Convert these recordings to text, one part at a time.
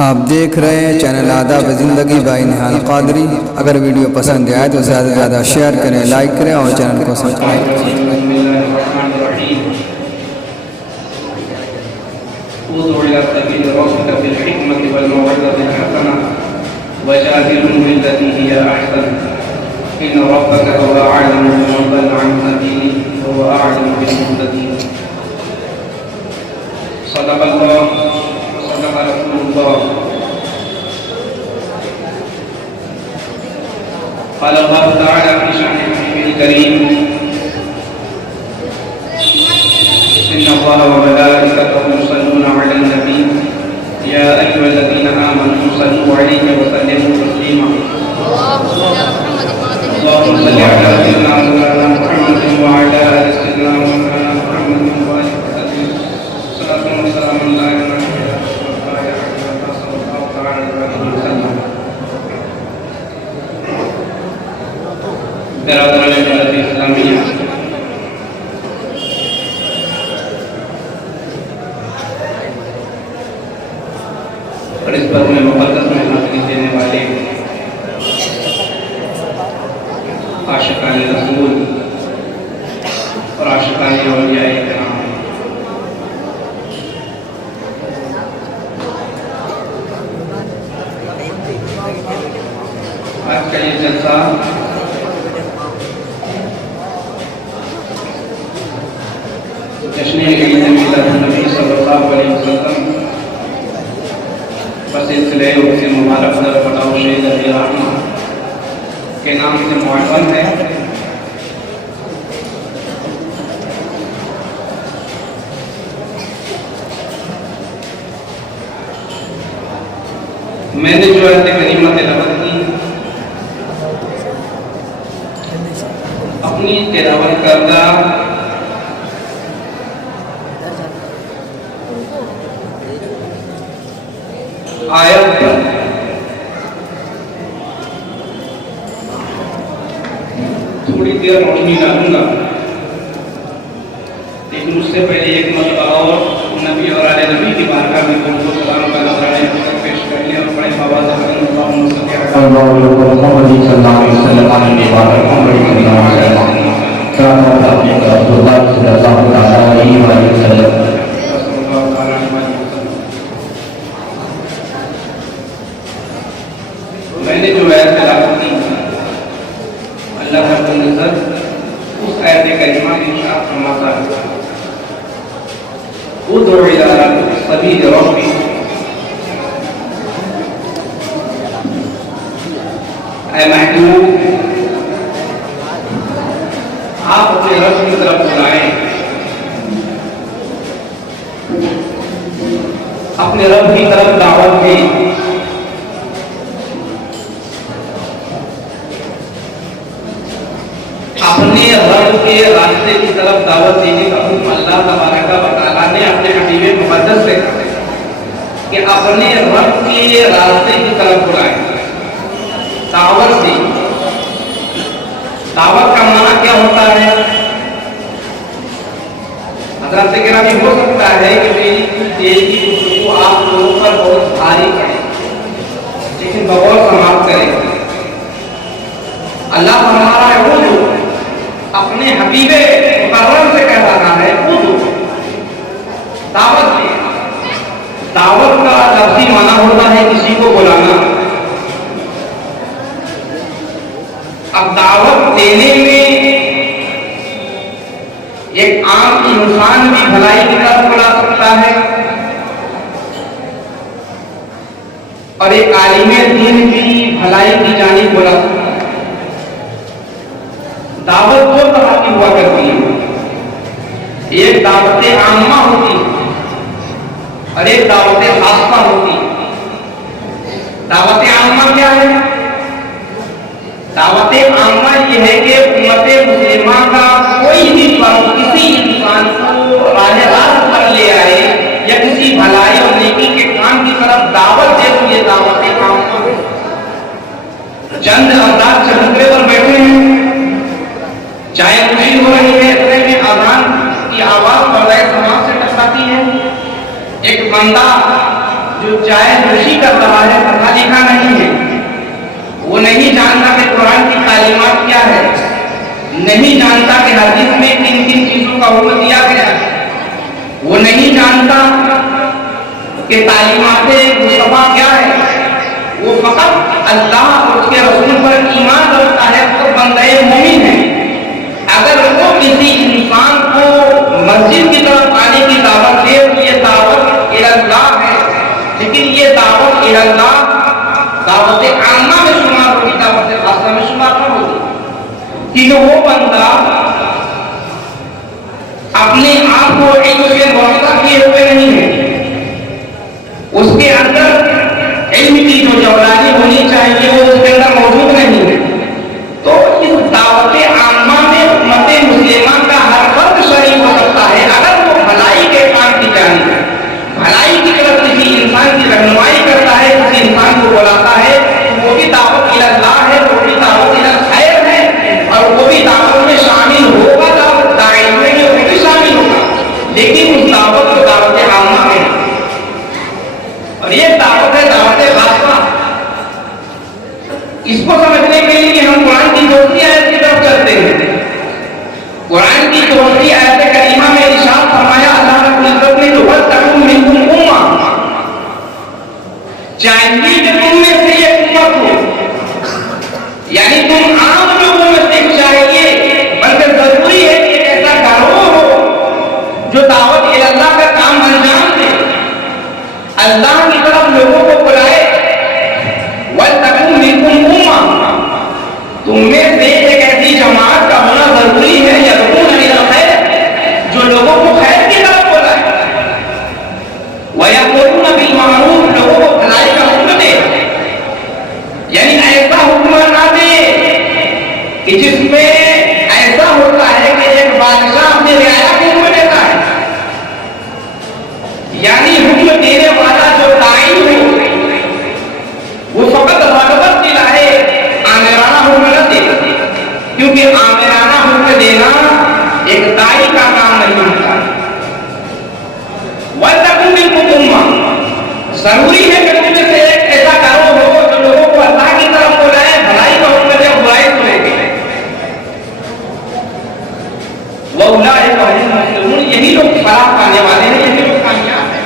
آپ دیکھ رہے ہیں چینل آداب زندگی بائی نہال قادری۔ اگر ویڈیو پسند آئے تو زیادہ سے زیادہ شیئر کریں، لائک کریں اور چینل کو سبسکرائب کریں۔ ادع إلى سبيل ربك بالحكمة والموعظة الحسنة وجادلهم بالتي هي أحسن إن ربك هو أعلم بمن ضل عن سبيله وهو أعلم بالمهتدين. صدق الله وصدق رسول الله. قال الله تعالى في شأن حبيبه الكريم: إن الله وملائكته يصلون على النبي يا أيها الذين آمنوا صلوا عليه وسلموا تسليما. اللهم صل على سيدنا مولانا محمد وعلى آل سيدنا مولانا محمد وبارك وسلم. صلاة وسلام على صلى الله تعالى عليه وسلم. برادران ملت اسلامیہ، اور اس پر میں مقدس میں حاضری دینے والے عاشقان رسول اور عاشقان اولیاء کرام، آج کا یہ جلسہ جشن عید میلاد النبی صلی اللہ علیہ وسلم بسلسلہ عرس مبارک در پٹاؤ شہید علی رحمہ کے نام سے معتبر ہے۔ میں نے جو آیت کریمہ تلاوت کی، اپنی تلاوت کردہ آیت پر تھوڑی دیر روشنی ڈالوں گا، لیکن اس سے پہلے ایک مرتبہ اور نبی اور آل نبی کی بارگاہ میں درود و سلام کا نذرانہ خدمت پیش کر لیں اور بڑے آواز سے اللہم صلی علی محمد صلی اللہ علیہ وسلم علیہ محمد صلی اللہ علیہ وسلم کیا اپنے رسول اللہ صلی اللہ علیہ وسلم۔ میں نے جو آیت تلاوت کی، اللہ رب العزت اس آیت کریمہ میں ارشاد فرماتا ہے: ادع إلى سبيل ربك، اے محبوب آپ اپنے رب کی طرف بلائیں، اپنے رب کی طرف دعوت دیں، اپنے رب کے راستے کی طرف دعوت دینے کا حکم اللہ تبارک و تعالیٰ نے اپنے حبیب مقدس سے کہا کہ اپنے رب کے راستے کی طرف بلائیں، دعوت دی۔ دعوت کا معنی کیا ہوتا ہے؟ حضرت گرامی، ہو سکتا ہے کہ میری دیر کی گفتگو آپ لوگوں پر بہت بھاری پڑے، لیکن بغور سماعت کریں۔ اللہ ہمارا ہے وہ جو اپنے حبیب مکرم سے کہہ رہا ہے خود دعوت دے۔ دعوت کا لفظی معنی ہوتا ہے کسی کو بلانا۔ اب دعوت دینے میں ایک عام انسان بھی بھلائی کی طرف بلا سکتا ہے اور ایک عالم دین بھی بھلائی کی جانب بلا سکتا ہے۔ دعوت دو طرح کی ہوا کرتی ہے، ایک دعوت عامہ ہوتی ہے اور ایک دعوت خاصہ ہوتی ہے۔ دعوت عامہ کیا ہے؟ دعوت عامہ یہ ہے کہ امت مسلمہ کا کوئی بھی فرد کسی انسان کو راہ راست پر لے آئے یا کسی بھلائی اور نیکی کے کام کی طرف دعوت دے تو یہ دعوت عامہ ہے۔ چند افراد چبوترے پر بیٹھے ہیں، چاہے خوشی ہو رہی ہے، اتنے میں اذان کی آواز پردہ سماعت سے ٹکراتی ہے، ایک بندہ जो चाय नोशी कर रहा है, पढ़ा लिखा नहीं है, वो नहीं जानता कि कुरान की तालीमात क्या है, नहीं जानता कि हदीस में किन किन चीजों का हुक्म दिया गया है, वो नहीं जानता कि तालीमात मुस्तफा क्या है, वो फकत अल्लाह और उसके रसूल पर ईमान रखता है तो बंदे मोमिन है। अगर वो किसी इंसान को मस्जिद की तरफ आने की दावत दे तो ये दावत इल्लाह है, लेकिन ये दावत इल्लाह दावत आम्मा में शुमार होगी, दावत खासा में शुमार न होगी, क्योंकि वो बंदा अपने आप को इल्म से वास्ता किए हुए नहीं है, उसके अंदर इल्म की जो जवानी होनी चाहिए वो उसके अंदर मौजूद नहीं है। तो इस दावत आम्मा में उम्मत मुस्लिमा का हर फर्द शरीक हो सकता है अगर वो भलाई के काम की जाने, भलाई की तरफ किसी इंसान की रहनुमाई करता है, किसी इंसान को बुलाता है, तो वो भी दावत इल्लाह है, वो भी दावत इल्ल खैर है, और वो भी दावत में शामिल होगा, दावत दाई में वो भी शामिल होगा, लेकिन उस दावत को दावत आम्मा में, और ये दावत है दावत खासा। इसको समझने के लिए हम कुरान की दूसरी आयत की तरफ चलते हैं। कुरान की दूसरी आयत करीमा में इरशाद फरमाया अल्लाह रब्बुल इज्जत ने कि वतकुम मिनकुम उम्मा, चाहिए कि तुम में से एक उम्मत हो, यानी तुम आम लोगों में से चाहिए, बल्कि जरूरी है कि ऐसा गिरोह हो जो दावत इल्लाह का काम अंजाम दे, अल्लाह की तरफ लोगों को बुलाए। वतकुम मिनकुम उम्मा, तुम में से एक ऐसी जमात का होना जरूरी है यदऊना इला खैर, जो लोगों को खैर की तरफ बुलाए, वयअमुरूना बिल मारूफ, लोगों को भलाई का हुक्म दे, यानी ऐसा हुक्म ना दे कि जिसमें ऐसा होता है कि एक बादशाह अपने रियाया को हुक्म देता है, यानी हुक्म देने वाला जो दाई हो वो फकत रगबत दिलाए, आमिराना हुक्म न दे, क्योंकि आमिराना हुक्म देना एक दाई का काम नहीं होता। वतकुम मिनकुम उम्मा, जरूरी है कि तुम में से एक ऐसा गिरोह हो जो लोगों को अल्लाह की तरफ बुलाए, भलाई का हुक्म दे, बुराई सुनेंगे। वउलाइका हुमुल मुफ्लिहून, यही लोग फलाह पाने वाले हैं, यही लोग कामयाब हैं।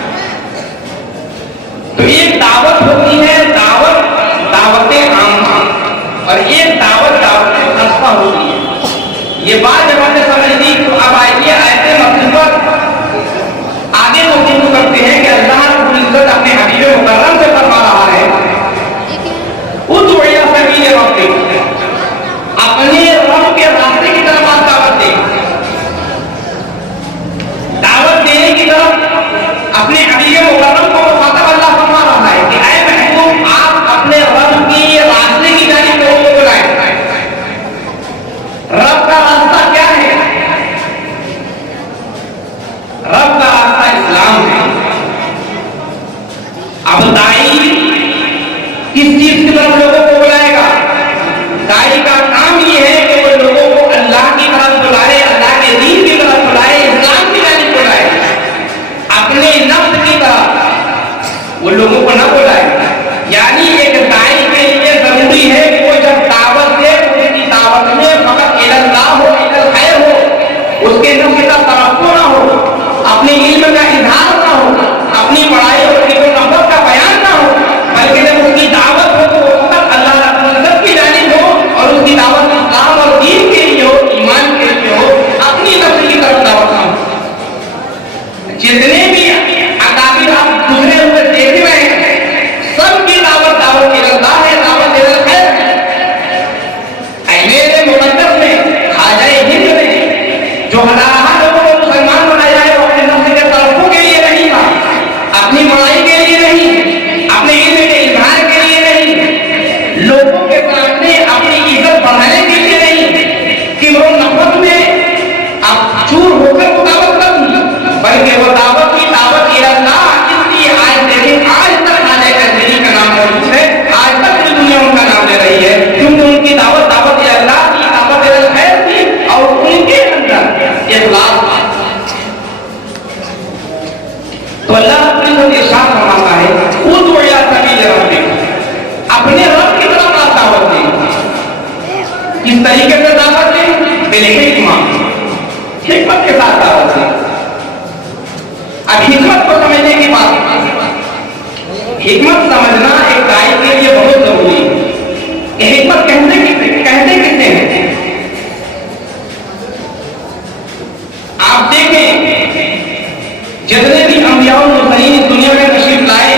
तो एक दावत होती है दावत आम्मा, और एक दावत खासा होती है। ये बात जब हमने समझ ली तो अब आइए आयत मकसूद आगे मुफ्ती करते हैं कि अल्लाह रब्बुल इज्जत अपने हबीब मुकर्रम से फरमा रहा है उदउ इला सबील रब्बिक, अपने रब के रास्ते की तरफ आप दावत दे, दावत देने की तरफ अपने हबीब मुकर्रम को मुखातब अल्लाह फरमा रहा है कि ऐ महबूब आप अपने रब की रास्ते की जानिब लोगों को बुलाएं। रब का रास्ता क्या है? रब का रास्ता इस्लाम है। अब दाई किस चीज की तरफ लोगों को बुलाएगा? दाई का काम यह है कि वो लोगों को अल्लाह की तरफ बुलाए, अल्लाह के दीन की तरफ बुलाए, इस्लाम की जानिब बुलाए, अपने नफ्स की तरफ वो लोगों को न बुलाए। यानी एक दाई के लिए जरूरी है कि वो जब दावत दे तो उसकी दावत में फकत इल्लाह हो, इल्ल खैर हो, उसके नफ्स का तरक्को ना हो, अपने इल्म का इजहार ना हो, अपनी पढ़ाई और नफरत का बयान ना हो, बल्कि जब उसकी दावत हो तो वो फकत अल्लाह रब्बुल इज्जत की जानिब हो और उसकी दावत इस्लाम और दीन के लिए हो, ईमान के लिए हो, अपनी नफ्स की तरफ दावत ना हो। जितने भी अकाबिर आप गुजरे हुए देख रहे हैं, सबकी दावत इल्लाह है, दावत इल्ल खैर है। मेरे मुकद्दस में खाजा हिंद ने जो हज़ार लोगों को मुसलमान बनाया है, वो अपने नफ्स के तरक्को के लिए नहीं हिकमत समझना एक दाई के लिए बहुत जरूरी है। ये हिकमत कहते किसे हैं? आप देखें जितने भी अंबिया और मुरसलीन इस दुनिया में तशरीफ लाए,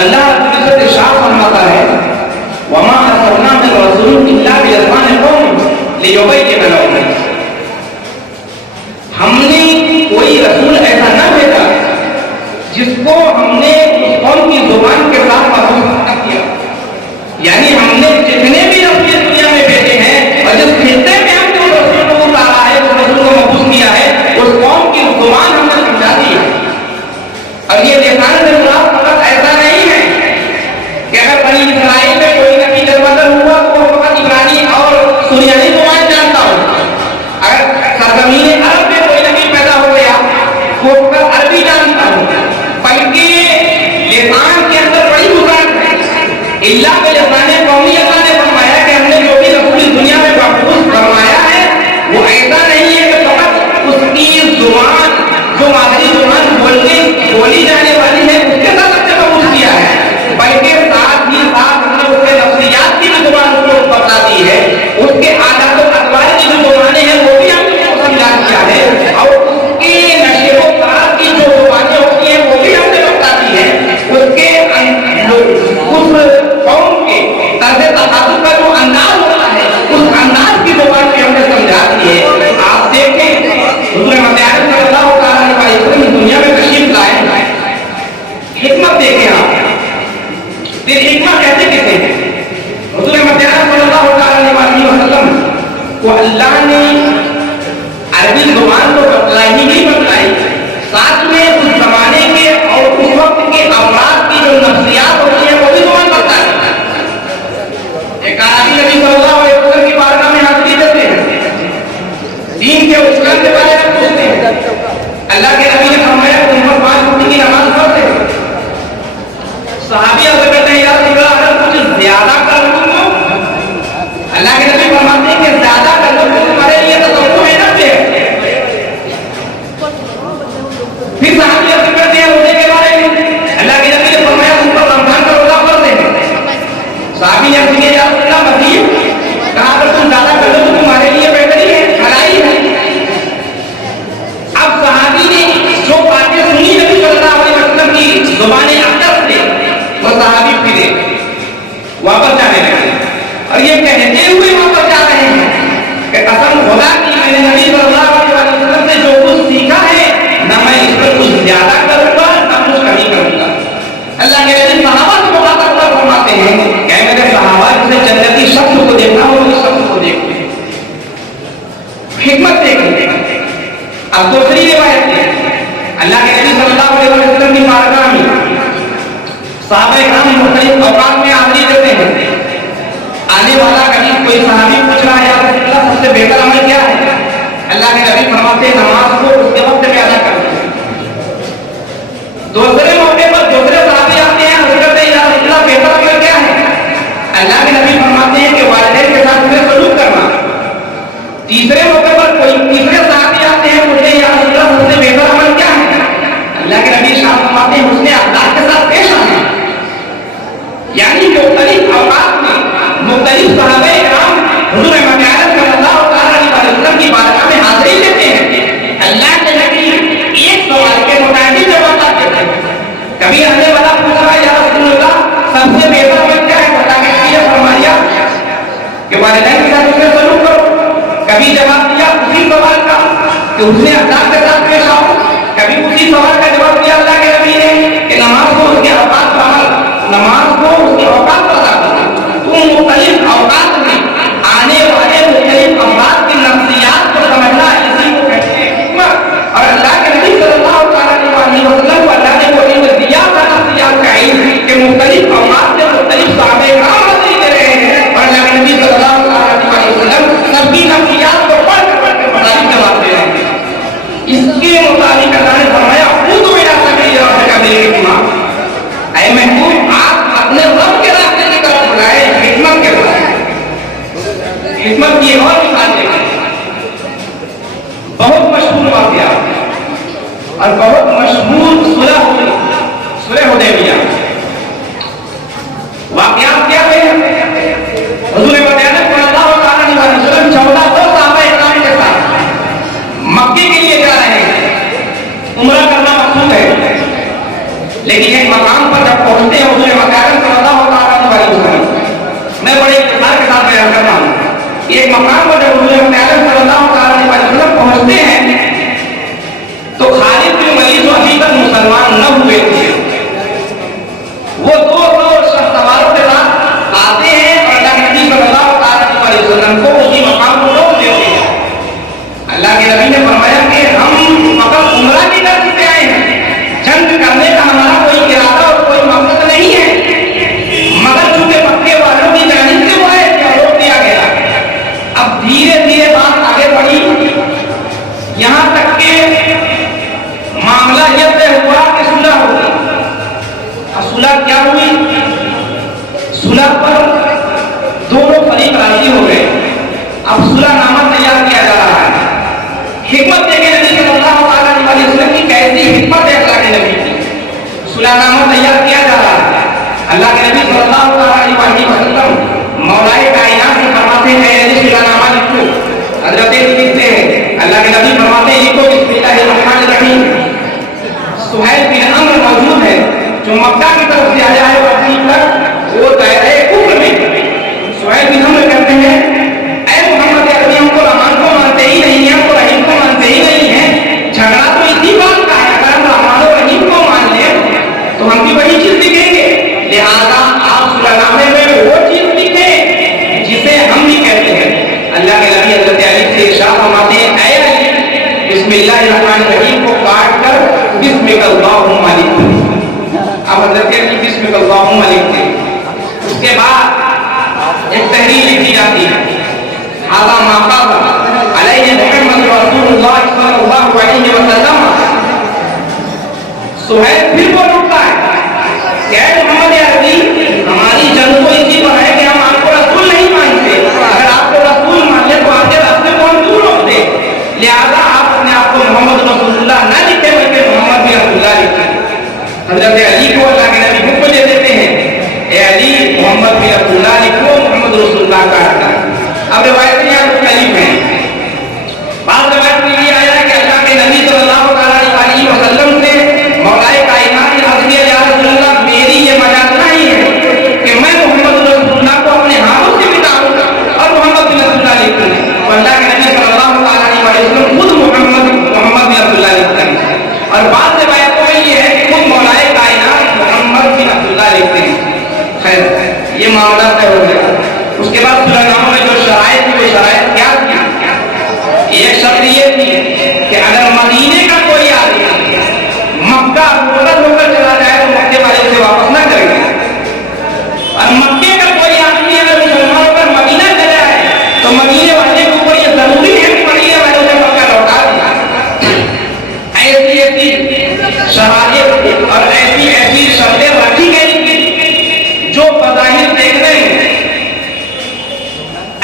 अल्लाह रब्बुल इज्जत इरशाद फरमाता है, वमा अरसलना मिन रसूलिन इल्ला बिलिसानि कौम लियुबय्यिन लहुम। हमने कोई रसूल ऐसा न भेजा जिसको हमने उस कौम की जुबान के साथ महसूस न किया। यानी हमने जितने भी रसूल इस दुनिया में भेजे हैं और जिस खित्ते में हमने उस रसूल को उतारा है, उस रसूल को महसूस किया है, उस कौम की जुबान हमने समझा दी है। और ये लिसान से मुराद फकत ऐसा नहीं है कि अगर बनी इस्राइल में कोई नबी जन्मदर हुआ तो वो फकत इब्रानी और सुरियानी जुबान जानता हो। अगर सरजमीन अरब में कोई नबी पैदा हो गया वो फकत अरबी जानता हो। बल्कि लिसान के अंदर बड़ी बुरात है। इल्ला के लिसाने कौमी अल्लाह ने फरमाया कि हमने जो भी रसूल इस दुनिया में महफूज फरमाया है वो ऐसा नहीं है कि फकत उसकी जुबान जो मादरी जुबान बोली जाने वाली है उसके साथ हमने महफूज किया है, बल्कि साथ ही साथ हमने उसके नफ्सियात की भी जुबान उसको बता दी है, उसके आदत और अतवार की जो जुबानें हैं वो भी हमने उसको समझा दिया है, और उसके नशे व फरार की जो जुबानें होती हैं वो भी हमने बता दी है। उसके उस कौम के तर्ज तखातुब का जो अंदाज होता है उस अंदाज की जुबान भी हमने समझा दी है। आप देखें हुज़ूर महमद सल्लल्लाहु अलैहि वसल्लम दुनिया में तशरीफ लाए, हिकमत देखें आप। फिर हिकमत कहते किसे हैं? हुज़ूर महमद सल्लल्लाहु अलैहि वसल्लम को अल्लाह ने अरबी जुबान तो बतलाई ही नहीं बतलाई, साथ में उस जमाने के और उस वक्त के अफराद की जो नफ्सियात होती है वो भी जुबान बता दी। एक अरबी नबी सल्लल्लाहु अलैहि वसल्लम की बारगाह में हाजिरी देते हैं, दीन के उस्ताद के बारे में पूछते हैं। अल्लाह के नबी ने फरमाया कि तुम 5 वक्त की नमाज पढ़ते हो। सहाबी अर्ज़ करते हैं या रसूल अल्लाह अगर कुछ ज्यादा कर लूं तो? अल्लाह के नबी फरमाते हैं कि ज्यादा कर लो तो तुम्हारे लिए तो तुमको मेहनत है। फिर सहाबी अर्ज़ करते हैं रोजे के बारे में। अल्लाह के नबी ने फरमाया तुम पर रमजान का रोजा फर्ज है। सहाबी ने अर्ज़ किया या रसूल अल्लाह बताइए, कहा अगर तुम ज्यादा कर लो तो तुम्हारे लिए बेहतरी है, भलाई है। अब सहाबी ने जो बातें सुनी नबी सल्लल्लाहु अलैहि वसल्लम की जुबाने अक़ल से, वो सहाबी फिरे वापस जाने लगे और ये कहते हुए वापस जा रहे हैं कि कसम खुदा की मैंने नबी सल्लल्लाहु अलैहि वसल्लम से जो कुछ सीखा है न मैं इस पर कुछ ज्यादा करूंगा न कुछ कमी करूंगा। अल्लाह के नबी सहाबा से मुखातब कर फरमाते हैं कि मेरे सहाबा जिसे जन्नती शख्स को देखना हो उस शख्स को देखते हैं। हिकमत देखते हैं। अब दूसरी रिवायत है, अल्लाह के नबी सल्लल्लाहु अलैहि वसल्लम की बारगाह में सहाबा किराम मुख्तलिफ औकात में हाजिरी देते हैं। आने वाला कभी कोई सहाबी पूछ रहा है या रसूल अल्लाह सबसे बेहतर अमल क्या है? अल्लाह के नबी फरमाते हैं नमाज को उसके वक्त में अदा करना। दूसरे मौके पर दूसरे सहाबी आते हैं, अर्ज़ करते हैं या रसूल अल्लाह बेहतर अमल क्या है? अल्लाह के नबी फरमाते हैं कि वालिदैन के साथ में सलूक करना। तीसरे मौके पर कोई तीसरे सहाबी आते हैं, पूछते हैं या रसूल अल्लाह सबसे बेहतर अमल क्या है? अल्लाह के नबी इरशाद फरमाते हैं उसने अखलाक के साथ पेश आना। यानी मुख्तलिफ औकात में मुख्तलिफ सहाबा किराम हुज़ूर महमद सल्लल्लाहु अलैहि वसल्लम की बारगाह में हाजिरी देते हैं। अल्लाह के नबी एक सवाल के मुताबिक जवाब देते हैं। कभी आने वाला पूछ रहा है या रसूल अल्लाह सबसे बेहतर अमल क्या है? बता के फरमाया कि वालिदैन के साथ उसने सलूक करो। कभी जवाब दिया उसी सवाल का कि उसने अखलाक के साथ पेश आओ। कभी उसी सवाल का जवाब दिया अल्लाह के नबी ने कि नमाज को उसके औकात पर अमल, नमाज को उसके औकात पर अदा करना। तुम मुख्तलिफ औकात में आने वाले मुख्तलिफ अफराद की नफ्सियात को समझना, इसी को कहते हैं हिकमत। और अल्लाह के नबी सल्लल्लाहु अलैहि वसल्लम को अल्लाह ने वो इल्म दिया था नफ्सियात का इल्म कि मुख्तलिफ औकात में मुख्तलिफ सहाबा किराम हाजिरी दे रहे हैं और अल्लाह के नबी सल्लल्लाहु अलैहि वसल्लम सबकी नफ्सियात को पढ़ कर मुताबिक जवाब दे रहे हैं। इसके मुताबिक अल्लाह ने फरमाया खुद मेरा सभी जवाब का मेरे इमाम, ऐ महबूब आप अपने रब के रास्ते मशहूर सुलह हुदैबिया वाकयात क्या है? हुजूर ने बताया ना सल्लल्लाहु अलैहि वसल्लम 1400 सहाबा इकराम के साथ मक्के के लिए जा रहे हैं, उम्रा करना मकसूद है, लेकिन एक मकाम पर जब पहुंचते हैं हुजूर मकाम सल्लल्लाहु अलैहि वसल्लम, मैं बड़े इख्तिसार के साथ बयान कर रहा हूं, एक मकाम पर जब हुजूर मकाम सल्लल्लाहु अलैहि वसल्लम पहुंचते हैं तो खालिद बिन वलीद जो अभी तक मुसलमान न हुए थे, वो 200 सवारों के साथ आते हैं और अल्लाह के नबी सल्लल्लाहु अलैहि वसल्लम को उसी मकाम को रोक देते हैं। अल्लाह के नबी ने फरमाया कि हम मगर उम्रा की तरफ से आए हैं, जंग करने का हमारा कोई इरादा और कोई मकसद नहीं है, मगर चूंकि मक्के वालों की जानिब से वो है रोक दिया गया। अब धीरे धीरे बात आगे बढ़ी, यहाँ तक के मामला यह तय हुआ कि सुलह होगी। अब सुलह क्या हुई? सुलह पर दोनों फरीक राजी हो गए। अब सुलह नामा तैयार किया जा रहा है। हिकमत देखे नबी सल्लल्लाहु अलैहि वसल्लम की कैसी हिकमत है अल्लाह के नबी की। सुलह नामा तैयार किया जा रहा है। अल्लाह के नबी सल्लल्लाहु अलैहि वसल्लम मौलाए कायनात से फरमाते हैं सुलह नामा लिखो। हजरत लिखते हैं, अल्लाह के नबी फरमाते हैं लिखो बिस्मिल्लाहिर्रहमानिर्रहीम। सुहैल बिन अम्र मौजूद है जो मक्का की तरफ से आया है, वो दायरे कुफ्र में। सुहैल बिन अम्र कहते हैं ऐ मोहम्मद अरबी, हमको रहमान को मानते ही नहीं है, हमको रहीम को मानते ही नहीं है, झगड़ा तो इसी बात का है, अगर हम रहमान और रहीम को मान ले तो हम भी वही चीज दिखेंगे, लिहाजा आप सुलहनामे में वो चीज दिखे जिसे हम भी कहते हैं। अल्लाह के नबी हजरत अली से इरशाद फरमाते हैं ऐ अली बिस्मिल्लाहिर्रहमानिर्रहीम को काट कर बिस्मिल्लाहुम्मा लिख। अब हजरत अली बिस्मिल्लाहुम्मा लिखते, उसके बाद एक तहरीर लिखी जाती है, हादा माक़ाबा अलैहि मुहम्मद रसूलुल्लाह सल्लल्लाहु अलैहि वसल्लम। सुहैल फिर बोल उठता है क्या मोहम्मद अरबी, हमारी जंग तो इसी पर है कि हम आपको रसूल नहीं मानते, अगर आपको रसूल मान ले तो आपके रास्ते को हम दूर रोक दे, लिहाजा आप अपने आप को मोहम्मद रसूलुल्लाह ना लिखे बल्कि मोहम्मद बिन अब्दुल्लाह लिखे। हजरत अली को अल्लाह के नबी हुक्म दे देते हैं ए अली मोहम्मद बिन अब्दुल्लाह लिखो, मोहम्मद रसूलुल्लाह का आता है। अब रिवायतें यहाँ मुख्तलिफ हैं। बाद रिवायत में ये आया कि अल्लाह के नबी सल्लल्लाहु अलैहि वसल्लम से मौलाए कायनात हज़रत या रसूलुल्लाह, मेरी ये मजाक नहीं है कि मैं मोहम्मद रसूलुल्लाह को अपने हाथों से मिटाऊंगा और मोहम्मद बिन अब्दुल्लाह लिखूंगा। तो अल्लाह के नबी सल्लल्लाहु अलैहि वसल्लम खुद मोहम्मद बिन अब्दुल्लाह लिखते हैं, और बाद रिवायतों में ये है कि खुद मौलाए कायनात मोहम्मद बिन अब्दुल्लाह लिखते हैं। खैर ये मामला तय हो गया। उसके बाद सुलहनामा में जो शराइत थी वो शराइत क्या थी? एक शर्त ये थी कि अगर मदीने का कोई आदमी मक्का होकर चला जाए तो मक्के वाले उसे वापस न करेंगे, और मक्के का कोई आदमी अगर मुसलमान होकर मदीना चला जाए तो मदीने वाले के ऊपर ये जरूरी है कि मदीने वाले उसे मक्का लौटा दिया। ऐसी ऐसी शराइत और ऐसी ऐसी शर्तें रखी गई जो बज़ाहिर देखने में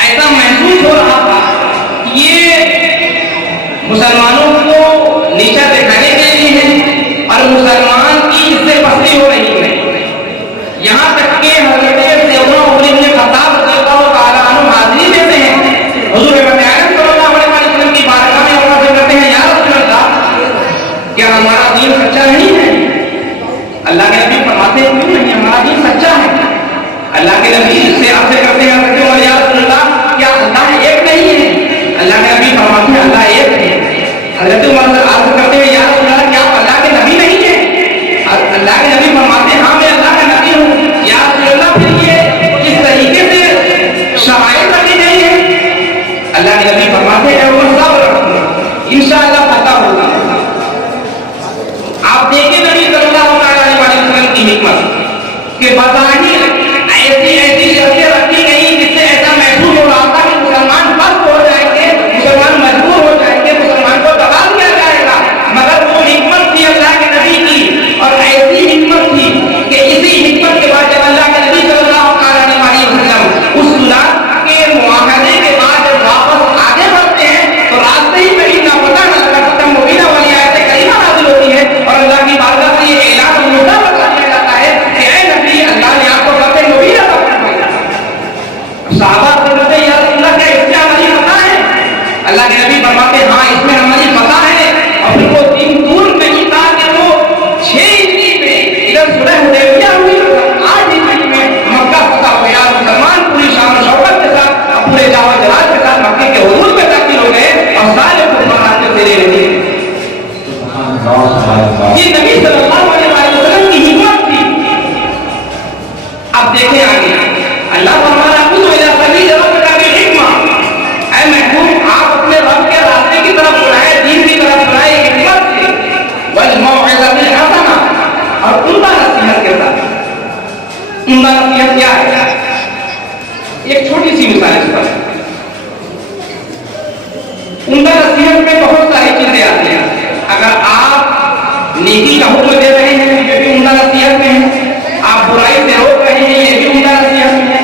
ऐसा महसूस हो रहा था कि ये मुसलमानों को नीचा दिखाने के लिए है और मुसलमान की इससे पसली हो रही है। यहाँ तक के हजरत सैयदना उमर इब्न खत्ताब रज़ियल्लाहु तआला अन्हु हाज़िरी देते हैं, हुजूर मकाम सल्लल्लाहु अलैहि वसल्लम की बारगाह में और अर्ज़ करते हैं या रसूल अल्लाह, क्या हमारा दीन सच्चा नहीं है? अल्लाह के नबी फरमाते हैं क्यों नहीं, हमारा दीन सच्चा है। अल्लाह के नबी से आपसे करते हैं या रसूल अल्लाह, क्या अल्लाह एक नहीं है? अल्लाह के नबी फरमाते हैं अल्लाह एक है। हज़रत उमर अर्ज़ करते हैं या रसूल अल्लाह, क्या आप अल्लाह के नबी नहीं है? अल्लाह के नबी फरमाते हैं हाँ मैं अल्लाह का नबी हूँ। या रसूल अल्लाह, फिर ये किस तरीके से शराइत रखी गई है? अल्लाह के नबी फरमाते हैं वो सब रखूंगा, इंशाअल्लाह पता होगा। आप देखिए नबी सल्लल्लाहु अलैहि वसल्लम की हिकमत कि बज़ाहिर ऐसी ऐसी शर्तें रखी गई जिससे ऐसा महसूस हो रहा था कि मुसलमान मस्त हो जाएंगे, मुसलमान मजबूर हो जाएंगे, मुसलमान को दबा दिया जाएगा, मगर वो हिकमत थी अल्लाह के नबी की, और ऐसी हिकमत थी कि इसी हिकमत के बाद जब अल्लाह के नबी सल्लल्लाहु अलैहि वसल्लम उस सुलह के मुआहदे के बाद जब वापस आगे बढ़ते हैं तो रास्ते ही में ना पता ना लगा मुबीना वाली आयत करीमा नाज़िल होती है और मिसाल इस पर उनका नसीहत में बहुत सारी चीजें आती हैं। अगर आप नेकी का हुक्म दे रहे हैं ये भी उनका नसीहत में है, आप बुराई से रोक रहे हैं ये भी उनका नसीहत में है,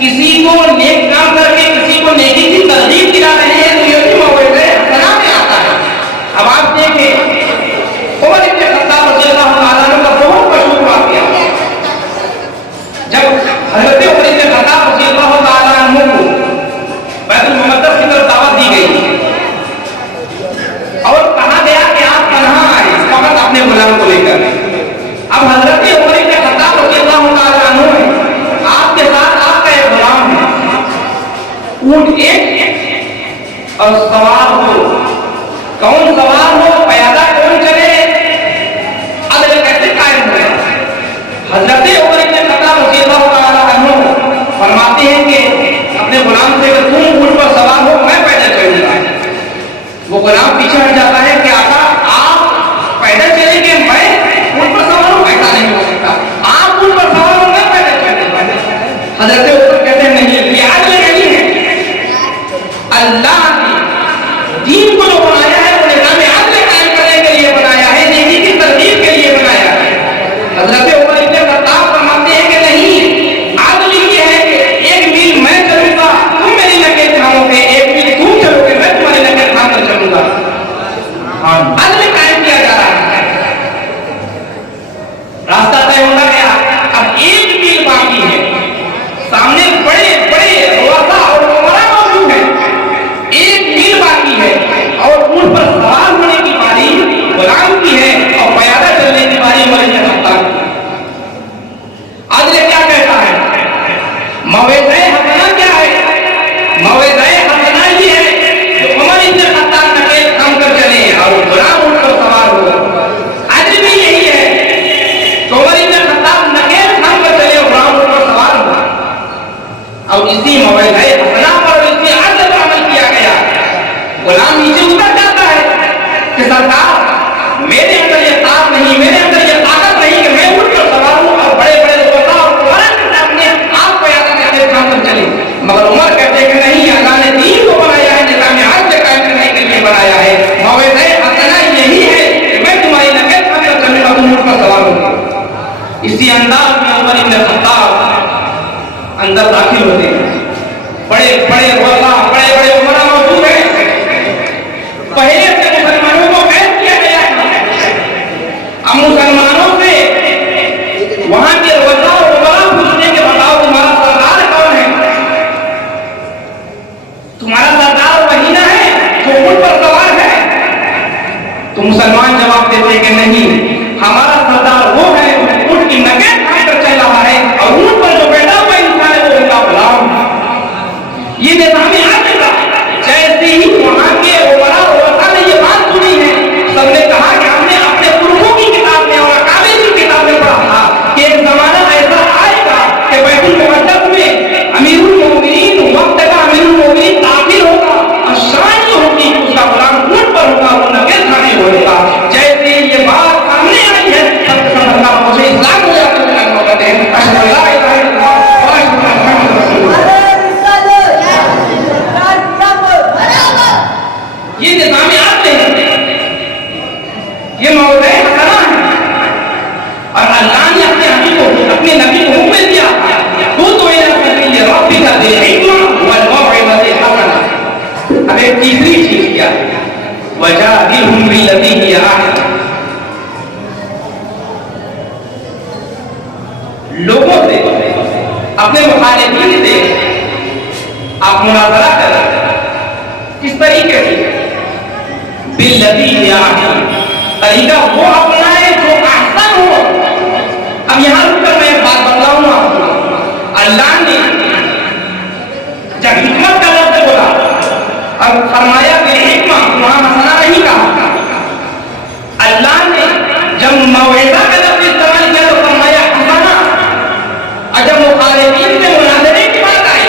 किसी को नेक काम करके किसी को नेकी की तरजीह दिला रहे हैं तो ये भी मौइज़े हसना में आता है। अब आप देखें उमर इब्न खत्ताब रज़ियल्लाहु ताला अन्हु का बहुत मशहूर वाक़या, जब हज़रत उमर इब्न खत्ताब रज़ियल्लाहु ताला अन्हु को बैतुल मुक़द्दस की तरफ दावत दी गई और कहा गया कि आप तन्हा आए इस वक्त अपने गुलाम को लेकर। अब हजरत उमर इब्न खत्ताब रज़ियल्लाहु ताला अन्हु है, आपके साथ आपका एक गुलाम है, ऊंट एक और सवार हो, कौन सवार हो पैदा कौन चले, अदल कैसे कायम है। हजरत उमर इब्न खत्ताब रज़ियल्लाहु ताला अन्हु फरमाते हैं कि अपने गुलाम से अगर तुम ऊंट पर सवार हो मैं पैदल चलूंगा। वो गुलाम पीछे हट जाता है कि आका आप पैदल चलेंगे मैं ऊंट पर सवार हूं, ऐसा नहीं हो सकता, आप ऊंट पर सवार हो मैं पैदल चलूंगा। हजरत ऊपर कहते हैं नहीं, ये आदमी नहीं है, अल्लाह ने दीन को जो बनाया है वो निज़ाम आदल कायम करने के लिए बनाया है, नेकी की तरजीह के लिए बनाया है। हजरत उमर इब्न खत्ताब फरमाते हैं कि नहीं, आदल ये है कि एक मील मैं चलूंगा तुम मेरी नकेल थामोगे, एक मील तुम चलोगे मैं तुम्हारी नकेल थाम कर चलूंगा। आदल कायम किया जा रहा है, रास्ता तय होना गया, अब एक मील बाकी है, सामने बड़े बड़े रुआसा और उमरा मौजूद है, एक मील बाकी है और ऊंट पर सवार होने की बारी गुलाम की है और प्यादा चलने की बारी उमर इब्न खत्ताब की। आदल क्या कहता है, मौइज़े हसना क्या है, मौइज़े हसना ये है कि उमर इब्न खत्ताब नकेल थाम कर चले और गुलाम ऊंट पर सवार हो। आदल भी यही है कि उमर इब्न खत्ताब नकेल थाम कर चले और गुलाम ऊंट पर सवार हो। और इसी मौइज़े हसना पर इसी आदल पर अमल किया गया। गुलाम नीचे उतर जाता है कि सरकार मेरे अंदर ये ताकत नहीं, मेरे अंदर ये ताकत नहीं कि मैं ऊंट पर सवार हूं और बड़े बड़े रुआसा और उमरा के सामने आप प्यादा नकेल थाम कर चले। मगर उमर कहते हैं कि नहीं, अल्लाह ने दीन को बनाया है, निज़ाम आदल कायम करने के लिए बनाया है, मौइज़े हसना यही है कि मैं तुम्हारी नकेल थाम कर चलूंगा तुम ऊंट पर सवार होगा। इसी अंदाज में उमर इब्न खत्ताब अंदर दाखिल होते हैं, बड़े बड़े रुआसा बड़े बड़े उमरा मौजूद हैं, पहले से मुसलमानों को कैद किया गया है। अब मुसलमानों से वहां के रुआसा और उमरा पूछने के बताओ तुम्हारा सरदार कौन है, तुम्हारा सरदार वही ना है जो ऊंट पर सवार है। तो मुसलमान जवाब देते कि नहीं, हमारा सरदार वो है ऊंट की नकेल थाम कर चल रहा है और ऊंट पर जो बैठा हुआ इंसान है वो उनका गुलाम है। ये निज़ाम आदल का। जैसे ही वहां के उमरा रुआसा ने ये बात सुनी है, सबने कहा कि हमने अपने पुरखों की किताब में और अकाबे की किताब में पढ़ा था कि एक जमाना ऐसा आएगा कि बैतुल मुक़द्दस में अमीरुल मोमिनीन वक्त का अमीरुल मोमिनीन दाखिल होगा और शान ये होगी कि उसका गुलाम ऊंट पर होगा, वो नकेल थामे होगा। जैसे ये बात सामने आई है सब समझना मुझे इस्लाम हो जाता है, कहते हैं अशहदु अल्ला इलाहा इल्लल्लाह व अशहदु अन्ना मुहम्मदन रसूलुल्लाह। ये निज़ाम आदल है, ये मौइज़े हसना है और अल्लाह ने अपने नबी को हुक्म दिया खुद इला सबील रब्बिका बिल हिकमह वल मौइज़ति हसना। अब एक तीसरी चीज क्या है, वजादिलहुम बिल्लती हिय अहसन। लोगों से अपने मुखालिफीन से आप मुनाज़रा करें, किस तरीके से, बिल्लती हिय अहसन, तरीका वो अपनाए जो आसान हो। अब यहां रुककर मैं एक बात बताऊंगा आपको। अल्लाह ने जब हिकमत का लफ्ज़ बोला और फरमाया कि हिकमत वहां हसना नहीं कहा, अल्लाह ने जब मौइज़ा का लफ्ज़ इस्तेमाल किया तो फरमाया हसना। और जब मुखालिफीन के मुनाज़रे की बात आई,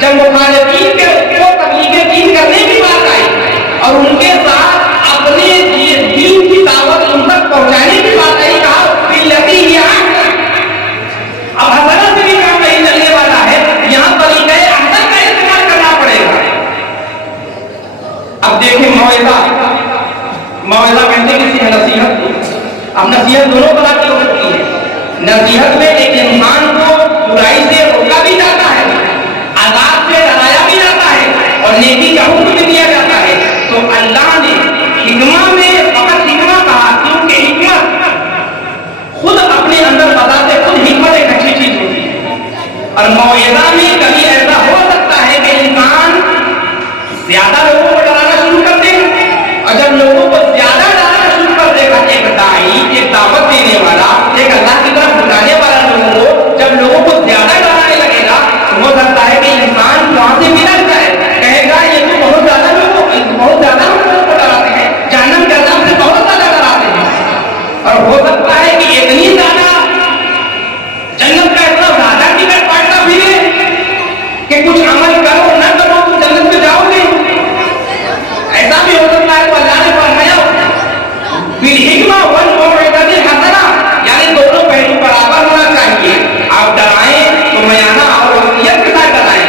जब मुखालिफीन के को तबलीग दीन करने की बात आई और उनके साथ अपने दीन की दावत उन तक अब नसीहत दोनों तरह की हो सकती है। नसीहत में एक इंसान को बुराई से रोका भी जाता है, अज़ाब से डराया भी जाता है और नेकी का हुक्म भी दिया जाता है। तो अल्लाह ने हिकमा में फकत हिकमा कहा, क्योंकि हिकमत खुद अपने अंदर बताते खुद हिकमत एक अच्छी चीज होती है। और मौइज़ा में कभी ऐसा हो सकता है कि इंसान ज्यादा लोगों को डराना शुरू कर दे, और जब लोगों को ज्यादा डराना शुरू कर देगा एक दाई, एक दावत देने वाला, एक अल्लाह की तरफ बुलाने वाला लोगों को जब लोगों को ज्यादा डराने लगेगा तो हो सकता है कि इंसान वहां से बिगड़ जाए, कहेगा ये तो बहुत ज्यादा लोगों को डराते हैं, जहन्नम के अज़ाब से बहुत ज्यादा डराते हैं। और हो सकता है कि इतनी ज्यादा जन्नत का इतना ज्यादा टिकट काटना फिरे कि कुछ अमल करो न करो तुम जन्नत में जाओगे, ऐसा भी हो सकता है। तो अल्लाह ने फरमाया बिलहिकमा वल मौइज़तिल हसना, यानी दोनों पहलू बराबर होना चाहिए। आप डराएं तो मयाना और वसीयत के साथ डराएं,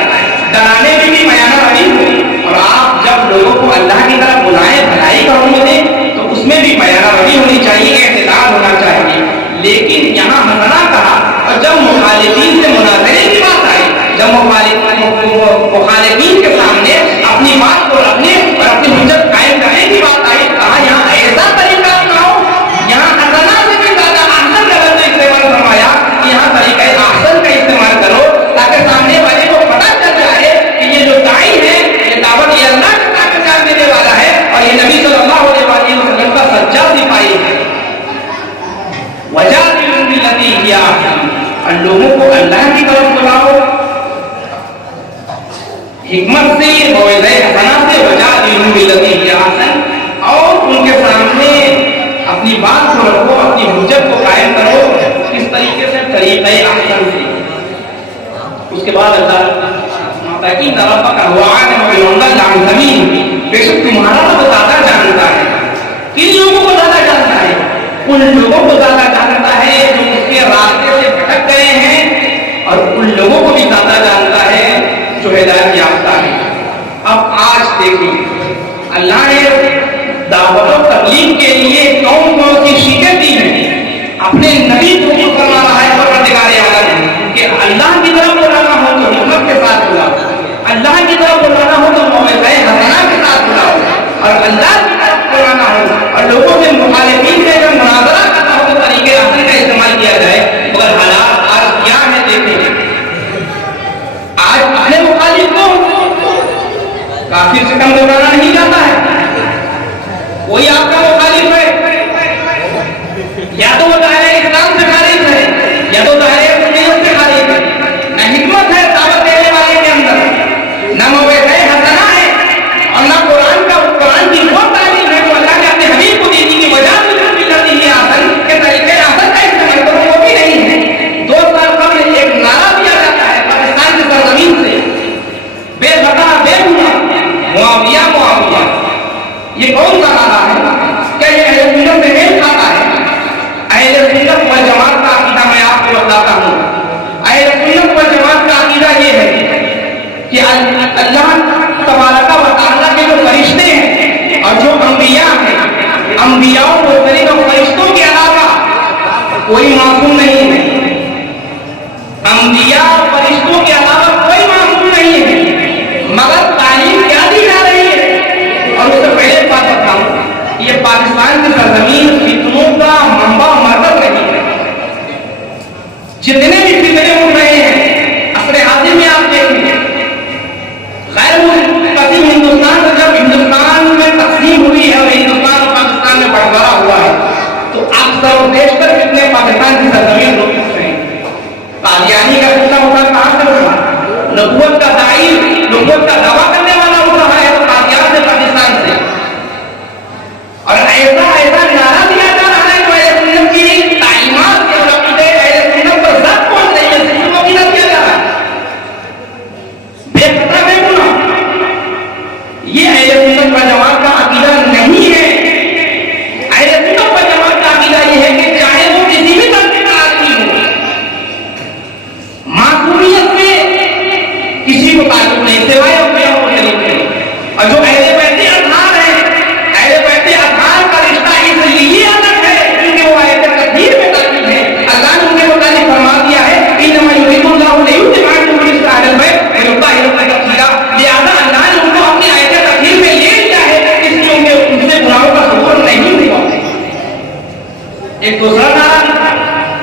डराने में भी मयाना रही हो, और आप जब लोगों को अल्लाह की तरफ बुलाएं, भलाई का हुक्म दें, तो उसमें भी मयाना रही होनी चाहिए, एहतिदाल होना चाहिए। लेकिन यहाँ हसना कहा, और जब मुखालिफीन से मुनाज़रे की बात आई, जब मुखालिफीन के सामने अपनी बात को रखने और अपनी हुज्जत कायम करने की बात आई, कहा यहाँ ऐसा तरीका अपनाओ, यहाँ हसना से भी ज्यादा अहसन का लफ्ज़ इस्तेमाल फरमाया कि यहाँ तरीका अहसन का इस्तेमाल करो, ताकि सामने वाले को पता चल जाए कि ये जो दाई है, ये दावत ये अल्लाह के साथ प्यार देने वाला है, और ये नबी सल्लल्लाहु अलैहि वसल्लम का सच्चा सिपाही है। वजादिलू बिल्लती हिया अहसन, और लोगों को अल्लाह की तरफ बुलाओ हिकमत से, मौइज़ा हसना से, वजादिलू बिल्लती हिया अहसन, और उनके सामने अपनी बात को रखो, अपनी हुज्जत को कायम करो, किस तरीके से, तरीक़े अहसन से। उसके बाद अल्लाह ताकि तरफ़ का बेशक तुम्हारा रब ज़्यादा जानता है। किन लोगों को ज़्यादा जानता है? उन लोगों को ज़्यादा जानता है जो उसके रास्ते से भटक गए हैं, और उन लोगों को भी ज़्यादा जानता है जो हिदायत याफ्ता है। अब आज देखिए अल्लाह ने दावत और तबलीग के लिए कौन कौन सी सीटें दी हैं। अपने नबी को जो करना रहा है परवरदिगार आलम कि अल्लाह की तरफ बुलाना हो तो हिम्मत के साथ बुलाओ, अल्लाह की तरफ बुलाना हो तो मौइज़ा हसना के साथ बुलाओ, और अल्लाह की तरफ बुलाना हो और लोगों से मुखालिफीन से जब मुनाज़रा करना हो तो तरीके अहसन का इस्तेमाल किया जाए। मगर हालात आज क्या है देखें, आज अपने मुखालिफ को काफिर से कम घबराना नहीं जाता है। कोई आपका मुखालिफ है, या तो वो दायरे इस्लाम से खारिज है, या तो दायरे सुन्नियत से खारिज है। न हिकमत है दावत देने वाले के अंदर, न मौइज़ा हसना है, और न कुरान की वो तालीम है जो अल्लाह ने अपने हबीब को दी थी कि वजादिलू बिल्लती हिया अहसन के तरीके अहसन का इस्तेमाल करो, वो भी नहीं है। 2 साल कबल एक नारा दिया जाता है पाकिस्तान की सरजमीन से, बेखता बेगुनाह मुआविया मुआविया, ये कौन सा नारा है? क्या ये अहले सुन्नत से मेल खाता है? अहले सुन्नत वल जमात का अकीदा मैं आपको बताता हूँ। अहले सुन्नत वल जमात का अकीदा ये है कि अल्लाह तबारक व तआला के जो फरिश्ते हैं और जो अंबिया हैं, अंबियाओं को फरिश्तों के अलावा कोई मासूम नहीं है। अंबिया फरिश्तों के अलावा कोई मासूम नहीं है। मगर तालीम क्या दी जा रही है? और उससे पहले बात बताऊं, ये पाकिस्तान की सरजमीन फितनों का मंबा मरकज रही है। जितने भी फितने उठ रहे हैं असरे हाजिर में आप देखेंगे, गैर मुस्तकिल हिंदुस्तान से जब हिंदुस्तान में तकसीम हुई है और हिंदुस्तान और पाकिस्तान में बंटवारा हुआ है, तो अक्सर देश पर कितने पाकिस्तान की सरजमीन लोग पूछ रहे हैं कादियानी का कितना होता कहां से हुआ? नबूवत का दाई, नबूवत का दावा करने वाला उठ रहा है तो कादियान से, पाकिस्तान से। और ऐसा ऐसा नारा दिया जा रहा है जो अहले सुन्नत की तालीमात के अकीदे अहले सुन्नत पर जद पहुंच रही है, जिसको अकीदा किया जा रहा है बेखता बेगुनाह। ये अहले सुन्नत वल जमात का अकीदा नहीं है। अहले सुन्नत वल जमात का अकीदा ये है कि चाहे वो किसी भी तबके का आदमी हो, मासूमियत से किसी को ताल्लुक नहीं, सिवाय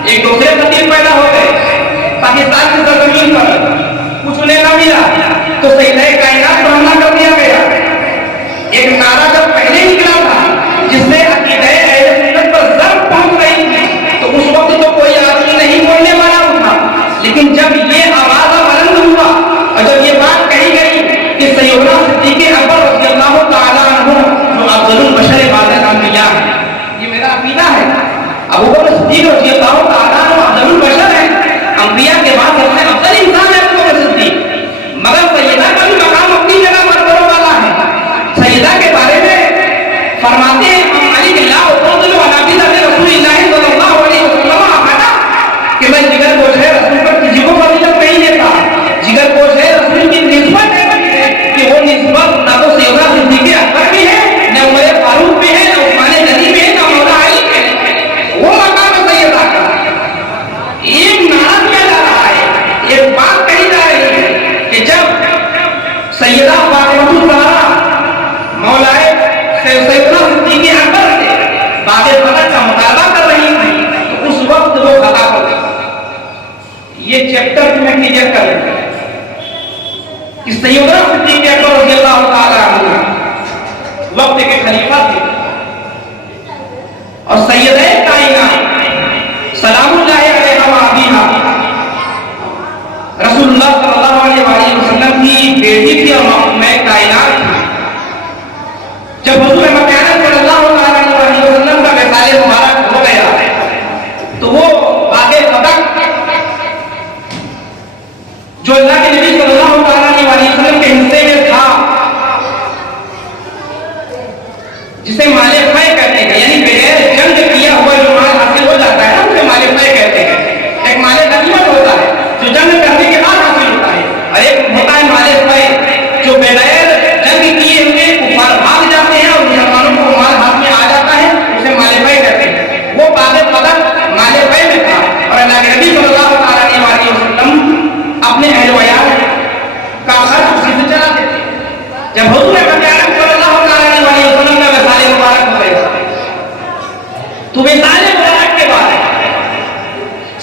ایک دوسرے خطیب پیدا ہو گئے پاکستان کی سرزمین پر، کچھ انہیں نہ ملا تو سیدہ کائنات کو حملہ کر دیا گیا۔ ایک نعرہ جب پہلے نکلا تھا جس سے عقیدہ اہل سنت پر ضرب پہنچ رہی تھی تو اس وقت تو کوئی آدمی نہیں بولنے والا تھا، لیکن جب یہ آواز بلند ہوا اور جب یہ بات کہی گئی کہ سیدنا صدیق اکبر رضی اللہ تعالیٰ عنہ جو افضل البشر بعد الانبیاء ہیں، یہ میرا عقیدہ ہے، ابو بکر صدیق رضی اللہ تعالیٰ عنہ افضل البشر ہیں، انبیاء کے بعد سب سے افضل انسان ہے ابو بکر صدیق، مگر سیدہ کا بھی مقام اپنی جگہ مرتبہ والا ہے۔ سیدہ کے بارے میں فرماتے ہیں علی اللہ فضل و نبی رسول اللہ صلی اللہ علیہ وسلم آخر کہ میں جگر گوش ہے رسول پر کسی کو فضیلت نہیں دیتا، جگر گوش ہے رسول کی نسبت ہے کہ وہ نسبت نہ تو سیدہ صدیق اکبر بھی ہے، نہ عمر فاروق بھی ہے، نہ عثمان غنی بھی ہے، نہ مولا علی بھی ہے، وہ مقام ہے سیدہ کا۔ ایک نعرہ کیا جا رہا ہے، ایک بات کہی جا رہی ہے کہ جب سیدہ فاطمہ الزہرا مولائے سیدنا صدیق اکبر سے باغ فتح کا مطالبہ کر رہی تھی تو اس وقت وہ خطا کر گئی۔ یہ چیپٹر میں کلیئر کر لیں کہ سیدنا صدیق اکبر رضی اللہ تعالی عنہ وقت کے خلیفہ تھے اور سیدہ کائنات سلام اللہ علیہ و ابیہا رسول اللہ صلی اللہ علیہ وسلم کی بیٹی تھی اور میں کائنات تھی۔ جب حضور مکانت صلی اللہ علیہ وسلم کا وصال مبارک ہو گیا تو وہ باغ فتح جو اللہ کے نبی صلی اللہ علیہ وسلم کے حصے میں تھا، جسے مال فے کہتے ہیں، یعنی بغیر جنگ کیا ہوا جو مال حاصل ہو جاتا ہے اسے مال فے کہتے ہیں۔ ایک مال غنیمت ہوتا ہے جو جنگ کرنے کے بعد حاصل ہوتا ہے، اور ایک ہوتا ہے مال فے جو بغیر جنگ کیے ہوئے کفار بھاگ جاتے ہیں اور مسلمانوں کو مال ہاتھ میں آ جاتا ہے، اسے مال فے کہتے ہیں۔ وہ باغ فتح مال فے میں تھا اور اللہ کے نبی صلی اللہ علیہ وسلم اپنے اہل و عیال کا خرچ اسی سے چلاتے تھے۔ جب حضور مکانت صلی اللہ علیہ وسلم کا وصال مبارک ہو گیا تو وصال مبارک کے بعد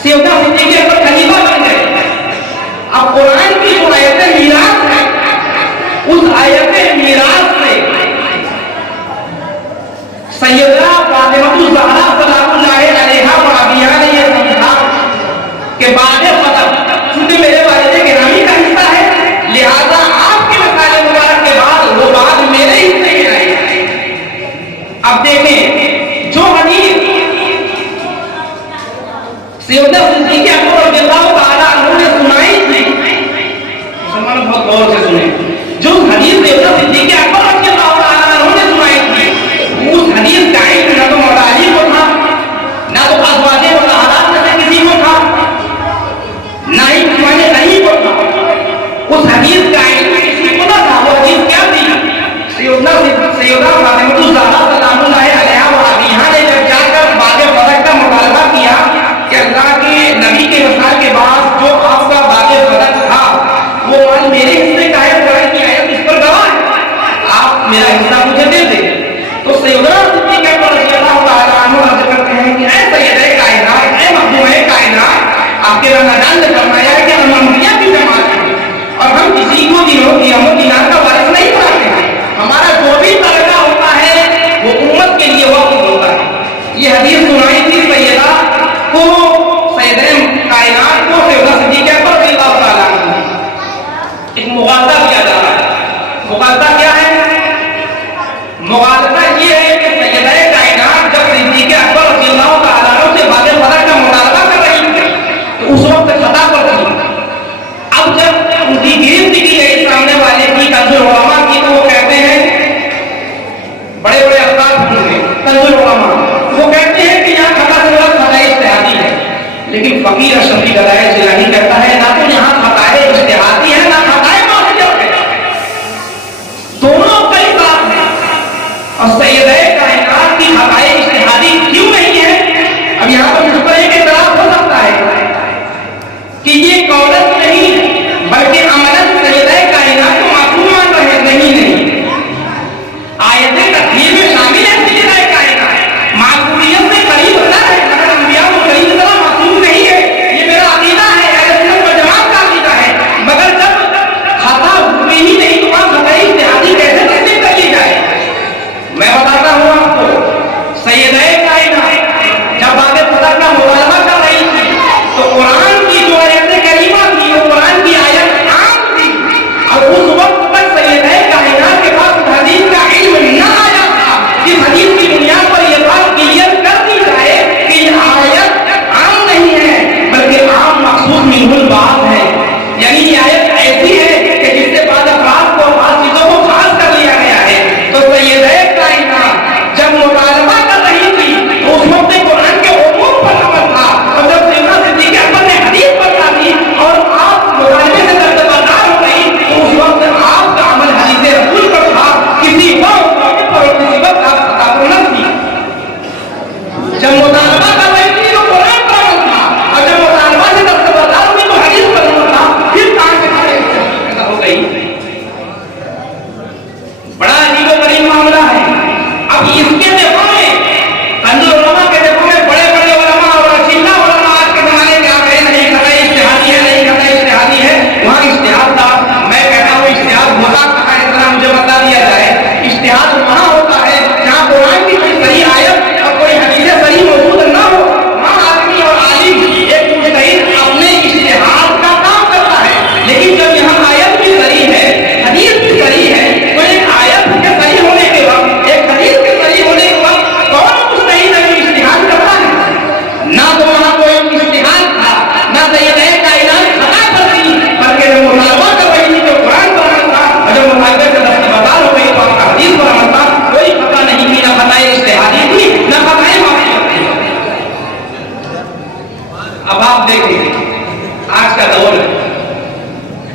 سیدنا صدیق اکبر خلیفہ بن گئے۔ اب قرآن کی جو آیت میراث ہے اس آیت میراث سے سیدہ فاطمہ الزہرا سلام اللہ علیہا و ابیہا نے یہ سمجھا کہ بعد فتح چونکہ میرے والد گرامی کا حصہ ہے لہذا آپ کے وصال مبارک کے بعد وہ بات میرے حصے میں آئی۔ اب دیکھیں جو حدیث سیدنا صدیق اکبر رضی اللہ تعالیٰ عنہ نے سنائی تھی، مسلمان بہت غور سے سنیں، جو حدیث سیدنا صدیق اکبر رضی اللہ تعالیٰ عنہ نے سنائی تھی اس حدیث کا علم نہ تو مولا علی کو تھا، نہ تو ازواج مطہرات میں سے کسی کو تھا، نہ ہی عثمان غنی کو تھا۔ اس حدیث کا علم کسی کو نہ تھا۔ وہ حدیث کیا تھی؟ سیدہ فاطمہ الزہرا سلام اللہ علیہا و ابیہا نے جب جا کر باغ فتح کا مطالبہ کیا کہ اللہ کے نبی کے وصال کے بعد جو آپ کا باغ فتح تھا وہ مال میرے حصے کا ہے، قرآن کی آیت اس پر گواہ ہے، آپ میرا حصہ مجھے دے دیں۔ تو سیدنا صدیق اکبر رضی اللہ تعالیٰ عنہ عرض کرتے ہیں کہ اے سیدہ کائنات، اے مخدومہ کائنات، آپ کے رمضان نے فرمایا کہ ہم انبیاء کی جماعت ہیں اور ہم کسی کو درہم و دینار کا وارث نہیں بناتے ہیں، ہمارا جو بھی ترکہ ہوتا ہے وہ امت کے لیے وقف ہوتا ہے۔ یہ حدیث سنائی تھی سیدہ کو، سیدہ کائنات کو سیدنا صدیق اکبر رضی اللہ تعالیٰ عنہ۔ ایک مغالطہ کیا جا رہا ہے۔ مغالطہ کیا ہے؟ مغالطہ یہ ہے کہ سیدہ کائنات جب صدیق اکبر رضی اللہ تعالیٰ عنہ سے باغ فتح کا مطالبہ کر رہی تھی تو اس وقت خطا پر تھی۔ اب جب ان کی گرفت کی گئی سامنے والے کی کنز العلماء کی تو وہ کہتے ہیں، بڑے بڑے افراد ہوئے کنز العلماء، وہ کہتے ہیں کہ یہاں خطا سے مراد خطا اجتہادی ہے، لیکن فقیر اشرفی گدائے جیلانی کہتا ہے نہ تو یہاں خطا اجتہادی ہے نہ خطا معصیت ہے، دونوں کئی بات ہیں۔ اور سیدہ کائنات کی خطا اجتہادی کیوں نہیں ہے؟ اب یہاں پر مجھ پر ایک اعتراض ہو سکتا ہے کہ یہ قولت نہیں بلکہ عملاً سیدہ کائنات کو معصوم مان رہے ہیں۔ نہیں، آیت تطہیر میں شامل ہے سیدہ کائنات، معصومیت سے قریب ہوتا ہے، مگر انبیاء کو قریب طرح معصوم अब आप देखें आज का दौर है,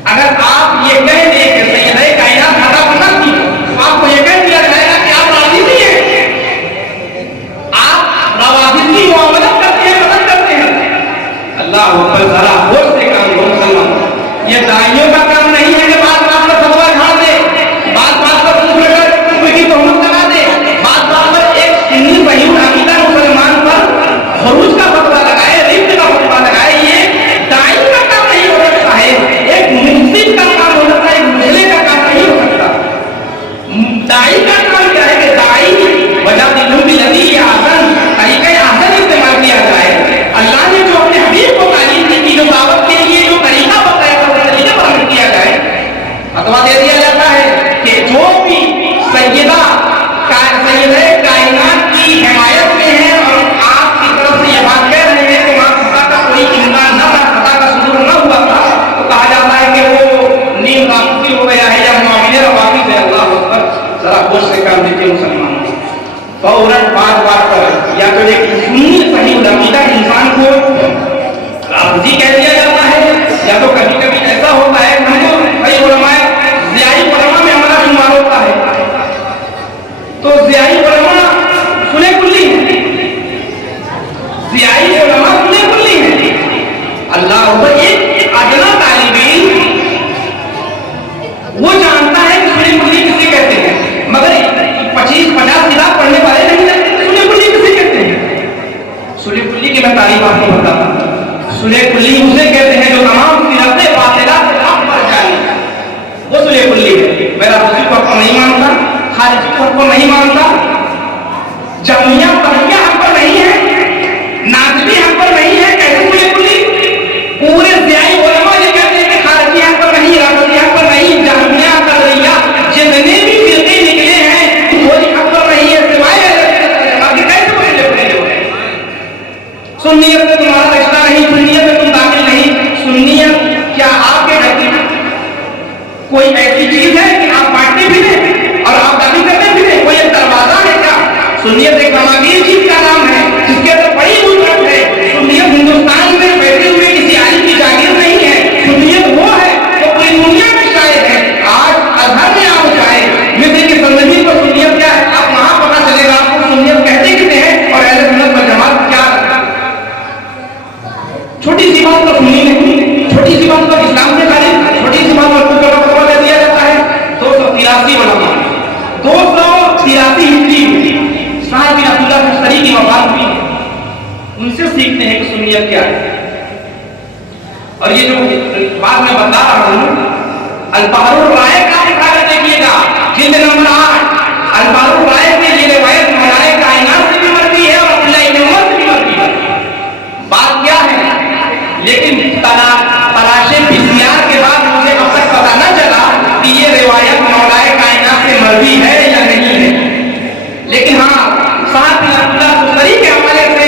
अगर आप ये कह दें कि सैयद कायनात खता बना की, तो आपको ये कह दिया जाएगा कि आप राजी हैं, आप रवाफिज की मुआमलत करते हैं, मदद करते हैं। अल्लाह अकबर, जरा होश से काम लो मुसलमान। ये दाइयों का काम नहीं है कि बात बात पर फतवा झाड़ दे, बात बात पर उनकी तोहमत लगा दे, बात बात पर एक सुन्नी सही अकीदा मुसलमान पर खरूज का फतवा लगाए, रिफ्त का फतवा लगाए। ये दाई का काम नहीं हो सकता है, एक मुफ्ती का काम हो सकता है, एक मुसले का काम नहीं हो सकता। दाई का काम क्या है कि दाई वजह दिलों की लगी ये आसन तरीका आसन इस्तेमाल किया जाए। अल्लाह ने जो अपने हबीब को तालीम दी कि जो दावत के लिए जो तरीका बताया था, उस तरीके पर अमल किया जाए। फतवा दे दिया जाता है कि जो भी सैयदा कायनात की हिमायत में है और आपकी तरफ से ये बात कह रहे हैं कि वहां खता का कोई इम्कान न था, खता का सुदूर न हुआ था, तो कहा जाता है कि वो नीम नामुक्ति हो गया है या मुआमिले वापिस है। अल्लाह अकबर, जरा होश से काम दीजिए मुसलमान। फौरन बात बात पर या तो एक सुन्नी सही अकीदा इंसान को राजी कह दिया जाता है, या तो कभी कभी ऐसा होता है हमको कई उलमाए ज़ियाई उलमा में हमारा शुमार होता है, तो ज़ियाई उलमा सुने कुल्ली है, ज़ियाई उलमा सुने कुल्ली है। अल्लाह को एक अदना तालिब इल्म वो जानता है कि सुने कुल्ली किसे कहते हैं, मगर 25-50 किताब पढ़ने वाले नहीं जानते सुने कुल्ली किसे कहते हैं। सुने कुल्ली की मैं तारीफ आपको बताता हूं। सुने कुल्ली उसे कहते हैं जो तमाम सिरते बातिला से आप पर जाने, वो सुने कुल्ली है। मेरा दूसरी को आपको नहीं मानता, खारिजी को आपको नहीं मानता, जमिया बहिया हम पर नहीं है, नाजबी हम पर नहीं है, कैसे सुने कुल्ली? पूरे ज़ियाई उलमा ये कहते हैं कि खारिजी हम पर नहीं, राफ़िज़ी हम पर नहीं, जहमिया कदरिया जितने भी फिरके निकले हैं कोई हम पर नहीं है, सिवाय कैसे बोले सुन्नियत में तुम्हारा रिश्ता नहीं, सुन्नियत में तुम दाखिल नहीं। सुन्नियत क्या आपके घर की कोई ऐसी चीज है कि आप बांटते भी हैं और आप दाखिल करते भी हैं? कोई दरवाजा है क्या? सुन्नियत एक समागीर चीज का नाम है जिसके अंदर बड़ी बुजुर्ग है। सुन्नियत हिंदुस्तान में बैठे हुए किसी आलिम की जागीर नहीं है, सुन्नियत वो है जो पूरी दुनिया में शायद है। आज अजहर में आप जाए मिस्र की संदनी को सुन्नियत क्या है आप वहां पता चलेगा आपको सुन्नियत कहते कितने हैं और अहले सुन्नत वल जमात क्या। छोटी सी बात पर सुन्नी नहीं, छोटी सी बात पर इस्लाम से तारीफ, छोटी सी बात पर कुछ फतवा दे दिया जाता है। 283 उलमा, 283 हिजरी साहिब बिन अब्दुल्लाह मुस्तरी की वफात हुई, उनसे सीखते हैं कि सुन्नियत क्या है। और ये जो बात मैं बता रहा हूँ, अल-बहरुर राइक़ का उठाकर देखिएगा, जिल्द नंबर 8, अल-बहरुर राइक़ में ये रिवायत मौलाए कायनात से भी मरती है और अब्दुल्लाह इब्न उमर से भी मरती है। बात क्या है? लेकिन तलाशे PCR के बाद मुझे अब तक पता न चला कि ये रिवायत मौलाए कायनात से मरवी है या नहीं है। लेकिन हाँ, साहिब बिन अब्दुल्लाह मुस्तरी के हवाले से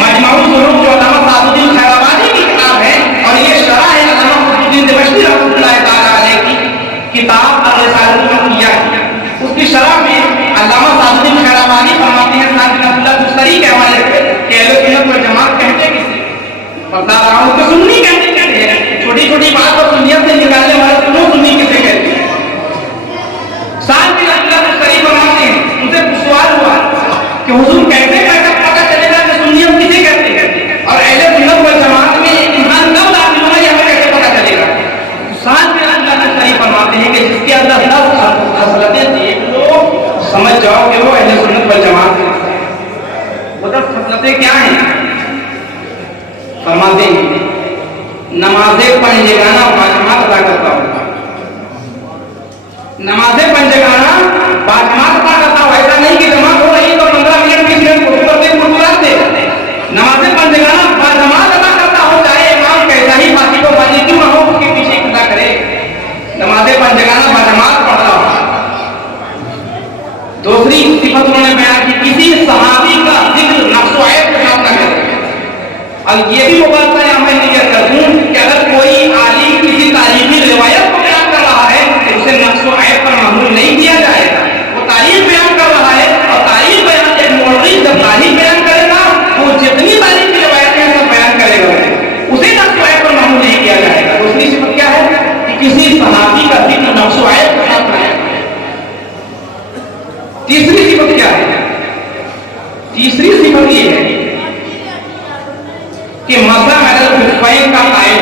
मजमऊ ज़ुरूर जो अल्लामा सादुद्दीन खैराबादी की किताब है और ये शरह है अल्लामा क़ुतुबुद्दीन दिमश्की रहमतुल्लाह तआला अलैह की किताब अर-रिसालतुल मक्किया, उसकी शरह में अल्लामा सादुद्दीन खैराबादी फरमाते हैं साहिब बिन अब्दुल्लाह मुस्तरी के हवाले से कि अहले सुन्नत वल जमात कहते किसे बता रहा हूं तो सुन्नी कहते हैं। छोटी छोटी बात और सुन्नियत से निकालने वाले सुनो सुन्नी किसे कहते हैं। साहिब बिन अब्दुल्लाह मुस्तरी फरमाते हैं, उनसे सवाल हुआ कि हुजूर कैसे पता चलेगा कि सुन्नियत किसे कहते हैं और अहले सुन्नत वल जमात में इंसान कब दाखिल होगा ये हमें कैसे पता चलेगा? साहिब बिन अब्दुल्लाह मुस्तरी फरमाते हैं कि जिसके अंदर 10 खसलतें देख लो समझ जाओ कि वो अहले सुन्नत वल जमात है। वो 10 खसलतें क्या हैं? फरमाते हैं नमाज़े पंजगाना बाजमात अदा करता हूँ, नमाज़े पंजगाना बाजमात अदा करता हूँ। ऐसा नहीं कि जमात हो रही तो 15 मिनट 20 मिनट फोटो करते मुस्कुराते। नमाज़े पंजगाना बाजमात अदा करता हूँ, चाहे इमाम कैसा ही बाकी को बाजी क्यों ना हो उसके पीछे इक्तदा करे। नमाज़े पंजगाना बाजमात पढ़ता हूँ। दूसरी सिफत उन्होंने बयान की, किसी सहाबी का जिक्र नफ्स ऐब के साथ न करे। अब ये भी मुबालसा यहाँ मैं निकल कर दूं कि अगर कोई आलिम किसी तारीखी रिवायत को बयान कर रहा है तो उसे नफ्स व ऐब पर महमूल नहीं किया जाएगा। वो तारीख बयान कर रहा है और तारीख बयान एक मौलवी जब तारीख बयान करेगा तो जितनी तारीख की रिवायत है सब बयान करेगा। मसा अगर खुफैन का कायल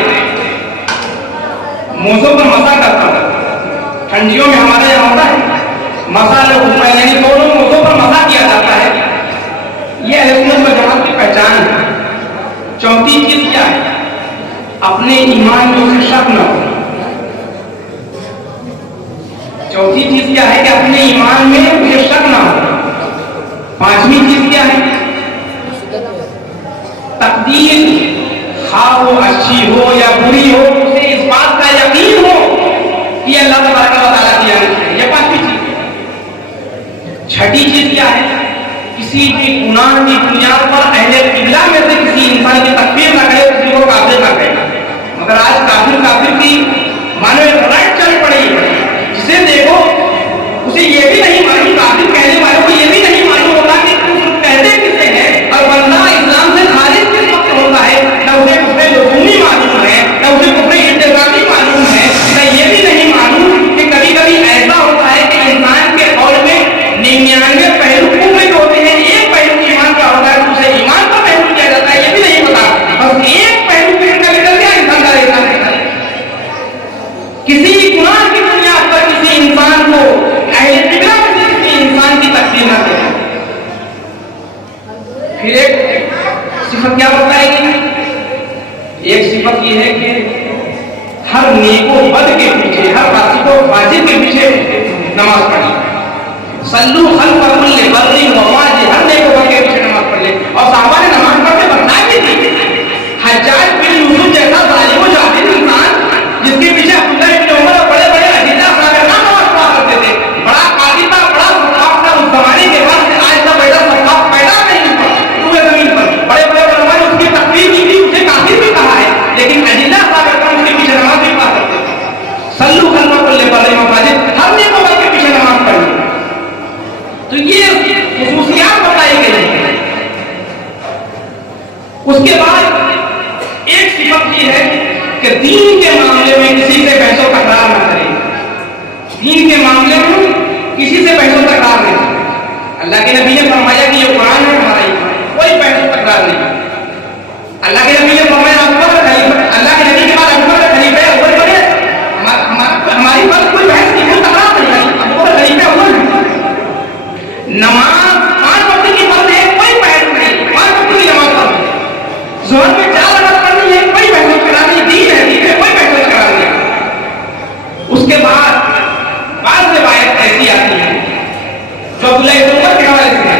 मोजों पर मसा करता था, ठंडियों में हमारे यहाँ होता है मसा और खुफैन, यानी दोनों मोजों पर मसा किया जाता है। ये अहले सुन्नत वल जमात की पहचान है। चौथी चीज क्या है? अपने ईमान में उसे शक न हो। चौथी चीज क्या है कि अपने ईमान में उसे शक न हो। पांचवी चीज क्या है? तकदीर खा हो, अच्छी हो या बुरी हो, उसे इस बात का यकीन हो कि अल्लाह तबारक व तआला की आनी है। ये पांचवी चीज है। छठी चीज क्या है? किसी भी गुनाह की बुनियाद पर अहले किबला में से किसी इंसान की तकफीर न करे, किसी को काफिर न कहे। मगर आज काफिर की मानो एक राइट चल पड़ी है, जिसे देखो उसे ये भी नहीं मालूम, काफिर कहने वालों को ये भी नहीं मालूम होता कि कहते किसे हैं और बंदा इस्लाम से खारिज किस वक्त होता है। न उसे कुफरे लुज़ूमी मालूम है, न उसे कुफरे इंतज़ामी मालूम है, न ये भी नहीं मालूम कि कभी कभी ऐसा होता है कि इंसान के कौल में 99 पहलू कुफर के होते हैं, एक पहलू ईमान का होता है, उसे ईमान का पहलू किया जाता है, ये भी नहीं पता। बस एक पहलू फिर का निकल गया, इंसान का रहता है। किसी गुनाह की बुनियाद पर किसी इंसान को अहले किबला में से किसी इंसान की तकदीर न करें। फिर एक सिफत क्या बताएगी? एक सिफत ये है कि हर नेको बद के पीछे, हर फासिको फाजिर के पीछे नमाज पढ़ी। सल्लू खल्फ कुल्लि बर्रिन व फाजिर, हर नेको बद के पीछे नमाज पढ़ ले। और साहबा ने नमाज पढ़ते बताया भी थी। हज्जाज बिन यूसुफ जैसा जालिम व जाहिल इंसान जिसके पीछे अब्दुल्लाह इब्न उमर और बड़े बड़े अजीजा साहब नमाज पढ़ा करते थे, बड़ा कादिर था, बड़ा सत्ताफ था। उस जमाने के बाद आज तक ऐसा सत्ताफ पैदा नहीं हुआ पूरे जमीन पर। बड़े बड़े उलमा ने उसकी तकरीर की थी, उसे काफिर भी कहा है, लेकिन अजीजा साहब उसके पीछे नमाज भी पढ़ा करते थे। सल्लू खल्फ कुल्लि बर्रिन व फाजिर, हर नेको बद के पीछे नमाज पढ़ी। तो ये खुसूसियात बताई गई है। उसके बाद एक सिफत की है कि दीन के मामले में किसी से बहसो तकरार न करें। दीन के मामले में किसी से बहसो तकरार नहीं करें। अल्लाह के नबी ने फरमाया कि ये कुरान है, हमारा ईमान, कोई बहसो तकरार नहीं। अल्लाह के नबी ने फरमाया अल्लाह के नबी के बाद अकबर खलीफा अव्वल बने, हमारी बात कोई बहस नहीं, कोई तकरार नहीं, अकबर खलीफा अव्वल है। नमाज 5 वक्त की फर्ज है, कोई बहस नहीं, 5 वक्त की नमाज फर्ज है। ज़ोहर में 4 रकात पढ़नी है, कोई बहस तकरार नहीं, दीन है, कोई बहस तकरार नहीं। उसके बाद रिवायत ऐसी आती है जो अब्दुल्लाह इब्न उमर के हवाले से है।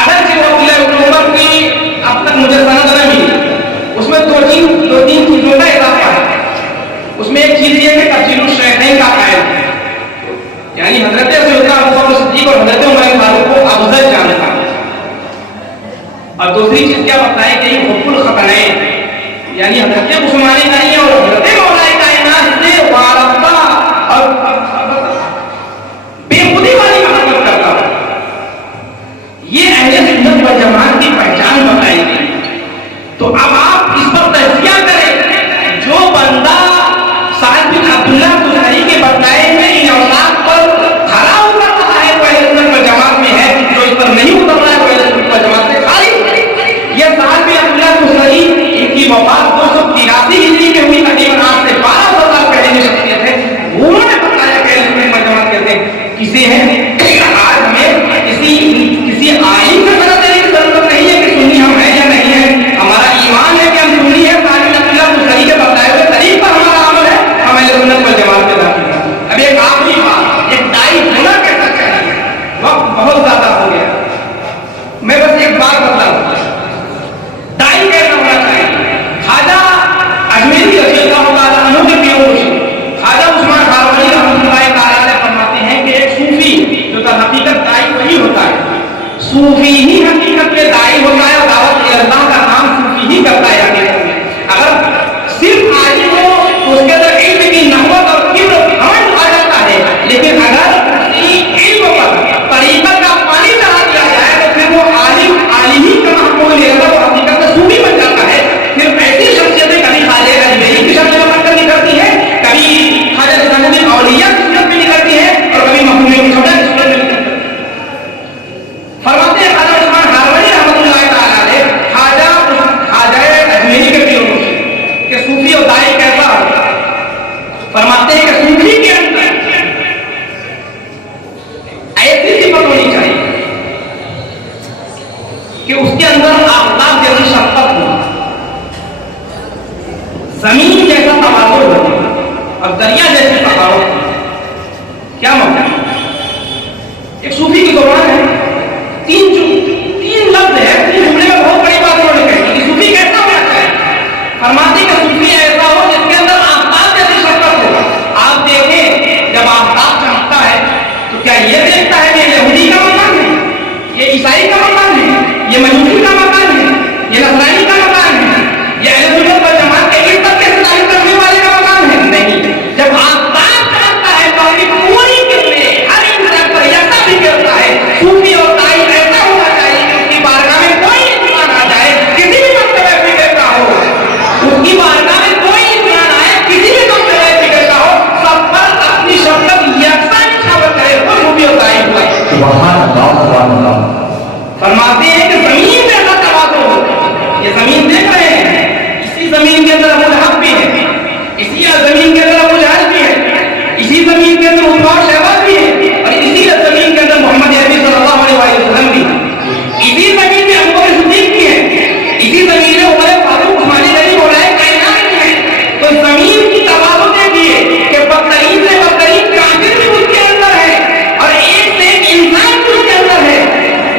अगर जो अब्दुल्लाह इब्न उमर की अब तक मुझे सनद न मिली, उसमें दो तीन चीजों का इजाफा है। उसमें एक चीज ये है कि तफसीलुल शैखैन का कायल है, यानी हजरत सैयदना अबू बकर सिद्दीक और हजरत उमर फारूक को अफजल जानता है। और दूसरी चीज क्या बताई गई? हुब्बुल खतनैन, यानी हजरत उस्मान गनी और हजरत मौलाए कायनात से वारफ्ता और बेखुदी वाली मोहब्बत करता है। ये अहले सुन्नत वल जमात की पहचान बताई गई। तो अब आप इस पर तज़किया करें। जो बंदा साद बिन अब्दुल्लाह तुसरी के बताए में इन औसाफ पर खरा उतर रहा है, वो अहले सुन्नत वल जमात में है। जो इस पर नहीं उतर रहा है, वो अहले सुन्नत वल जमात से खारिज। ये साद बिन अब्दुल्लाह तुसरी, इनकी वफात 283 हिजरी में हुई, तकरीबन आज से 1200 साल पहले की शख्सियत है। उन्होंने बताया कि अहले सुन्नत वल जमात कहते हैं किसे है। आज हमें किसी आइन से पता देने की जरूरत नहीं है कि सुन्नी हम हैं या नहीं है। हमारा ईमान है زمین جیسا تواضع ہو اور دریا جیسی سخاوت. کیا مطلب؟ ایک صوفی کی زبان ہے، تین لفظ ہے، تین جملے میں بہت بڑی بات انہوں نے کہی کہ صوفی کیسا ہونا چاہیے. فرماتے کہ صوفی ایسا ہو جس کے اندر آفتاب جیسی شفقت ہو. آپ دیکھیں جب آفتاب چمکتا ہے تو کیا یہ دیکھتا ہے کہ یہ یہودی کا مکان ہے، یہ عیسائی کا مکان ہے، یہ مجوسی کا مکان ہے، یہ نصرانی کا مکان ہے، یہ اہل سنت والجماعت کے اس طبقے سے تعلق رکھنے والے کا مکان ہے؟ نہیں. جب آفتاب چمکتا ہے تو اپنی پوری کرنے ہر ایک طرف پر یکساں بھی کرتا ہے. صوفی اور داعی ایسا ہونا چاہیے کہ اس کی بارگاہ میں کوئی انسان آ جائے کسی بھی مرتبہ فکر کا ہو، اس کی بارگاہ میں کوئی انسان آئے کسی بھی مرتبہ فکر کا ہو، سب پر اپنی شفقت یکساں نچھاور کرے. وہ صوفی اور داعی ہوا. سبحان اللہ سبحان اللہ. فرماتے ہیں کہ زمین پہ اللہ تواضع ہو. یہ زمین دیکھ رہے ہیں، اسی زمین کے اندر ابو لہب بھی ہے، اسی زمین کے اندر ابو جہل بھی ہے، اسی زمین کے اندر عتبہ اور شیبہ بھی ہے، اور اسی زمین کے اندر محمد عربی صلی اللہ علیہ وسلم بھی ہے. اسی زمین میں ابو بکر صدیق بھی ہے، اسی زمین میں عمر فاروق عثمان غنی مولائے کائنات بھی ہے. تو زمین کی تواضع دیکھیے کہ بدترین سے بدترین کافر بھی اس کے اندر ہے اور ایک سے ایک انسان بھی اس کے اندر ہے.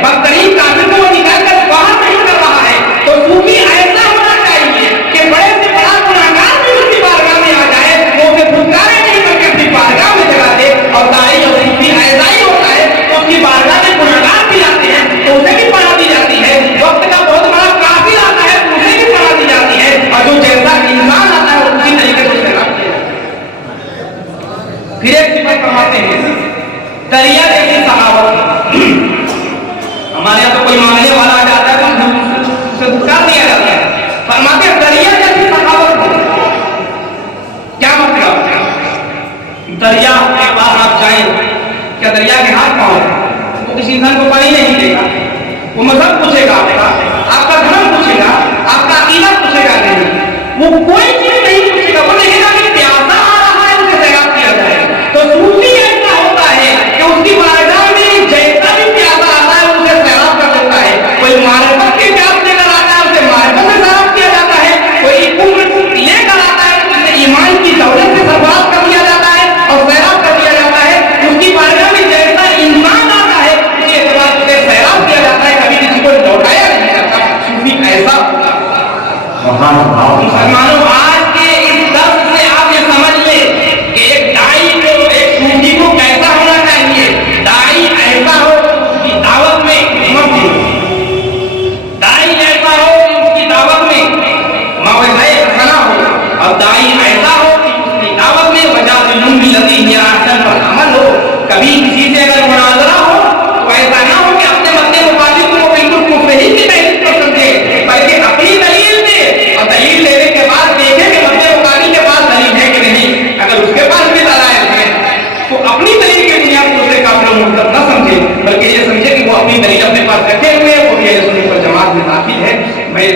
بدترین کافر کو وہ نکال کر باہر نہیں کر رہا ہے. تو صوفی ایسا ہونا چاہیے کہ بڑے سے بڑا گناہگار بھی اس کی بارگاہ میں آ جائے وہ اسے پھٹکارے نہیں بلکہ اپنی بارگاہ میں جگا دے. اور داعی اور صوفی ایسا ہی ہوتا ہے تو اس کی بارگاہ میں گناہگار بھی آتے ہیں تو اسے بھی پناہ دی جاتی ہے. وقت کا بہت بڑا کافر آتا ہے تو اسے بھی پناہ دی جاتی ہے، اور جو جیسا انسان آتا ہے اسی طریقے سے اسے رکھتے ہیں. پھر ایک صفت فرماتے ہیں دریا جیسی سخاوت. ہمارے یہاں تو کوئی مانگنے والا آ جاتا ہے تو اسے دھکار دیا جاتا ہے. فرماتے ہیں دریا جیسی سخاوت. کیا مطلب؟ دریا کے پاس آپ جائیں، کیا دریا کے ہاتھ پاؤں وہ کسی انسان کو پانی نہیں دے گا؟ وہ مذہب پوچھے گا، آپ کا دھرم پوچھے گا، آپ کا عقیدہ پوچھے گا؟ نہیں، وہ کوئی چیز نہیں پوچھے گا. وہ دیکھے گا کہ پیاسا آ رہا ہے اسے سیراب کیا جائے. تو صوفی ایسا ہوتا ہے کہ اس کی بارگاہ میں جیسا بھی پیاسا آتا ہے اسے سیراب کر دیتا ہے. کوئی معرفت کے پیاس لے کر آتا ہے اسے معرفت سے سیراب کیا جاتا ہے. کوئی عمر لے کر آتا ہے اسے ایمان کی دولت سے سرفراز کر دیا جاتا ہے اور سیراب کر دیا جاتا ہے. اس کی بارگاہ میں جیسا انسان آتا ہے اسی اعتبار سے سیراب کیا جاتا ہے، کبھی کسی کو لوٹایا نہیں جاتا. صوفی ایسا مسلمانوں آج کے اس درس سے آپ یہ سمجھ لیں کہ ایک داعی کو، ایک صوفی کو کیسا ہونا چاہیے. داعی ایسا ہو کہ اس کی دعوت میں ہمت ہو، داعی ایسا ہو کہ اس کی دعوت میں موعظہ حسنہ ہو، اور داعی ایسا ہو کہ اس کی دعوت میں وجادلہم باللتی ہی احسن پر عمل ہو. کبھی کسی سے اگر مناظرہ ہو تو ایسا نہ ہو کہ اپنے مدد مقابل کو بالکل کفر ہی کی تحریک کر سکے، بلکہ اپنی دلیل دے اور دلیل لینے کے بعد دیکھے کہ مدد مقابل کے پاس دلیل ہے کہ نہیں. اگر اس کے پاس بھی دلائل ہے تو اپنی دلیل کی بنیاد پر اسے کافر و مرتد نہ سمجھے، بلکہ یہ سمجھے کہ وہ اپنی دلیل اپنے پاس رکھے ہوئے وہ بھی اہل سنت والجماعت میں داخل ہے. میں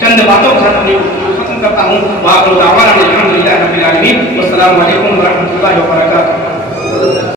چند باتوں کے ساتھ اپنی ختم کرتا ہوں. وآخر دعوانا الحمدللہ رب العالمین، والسلام علیکم ورحمۃ اللہ وبرکاتہ.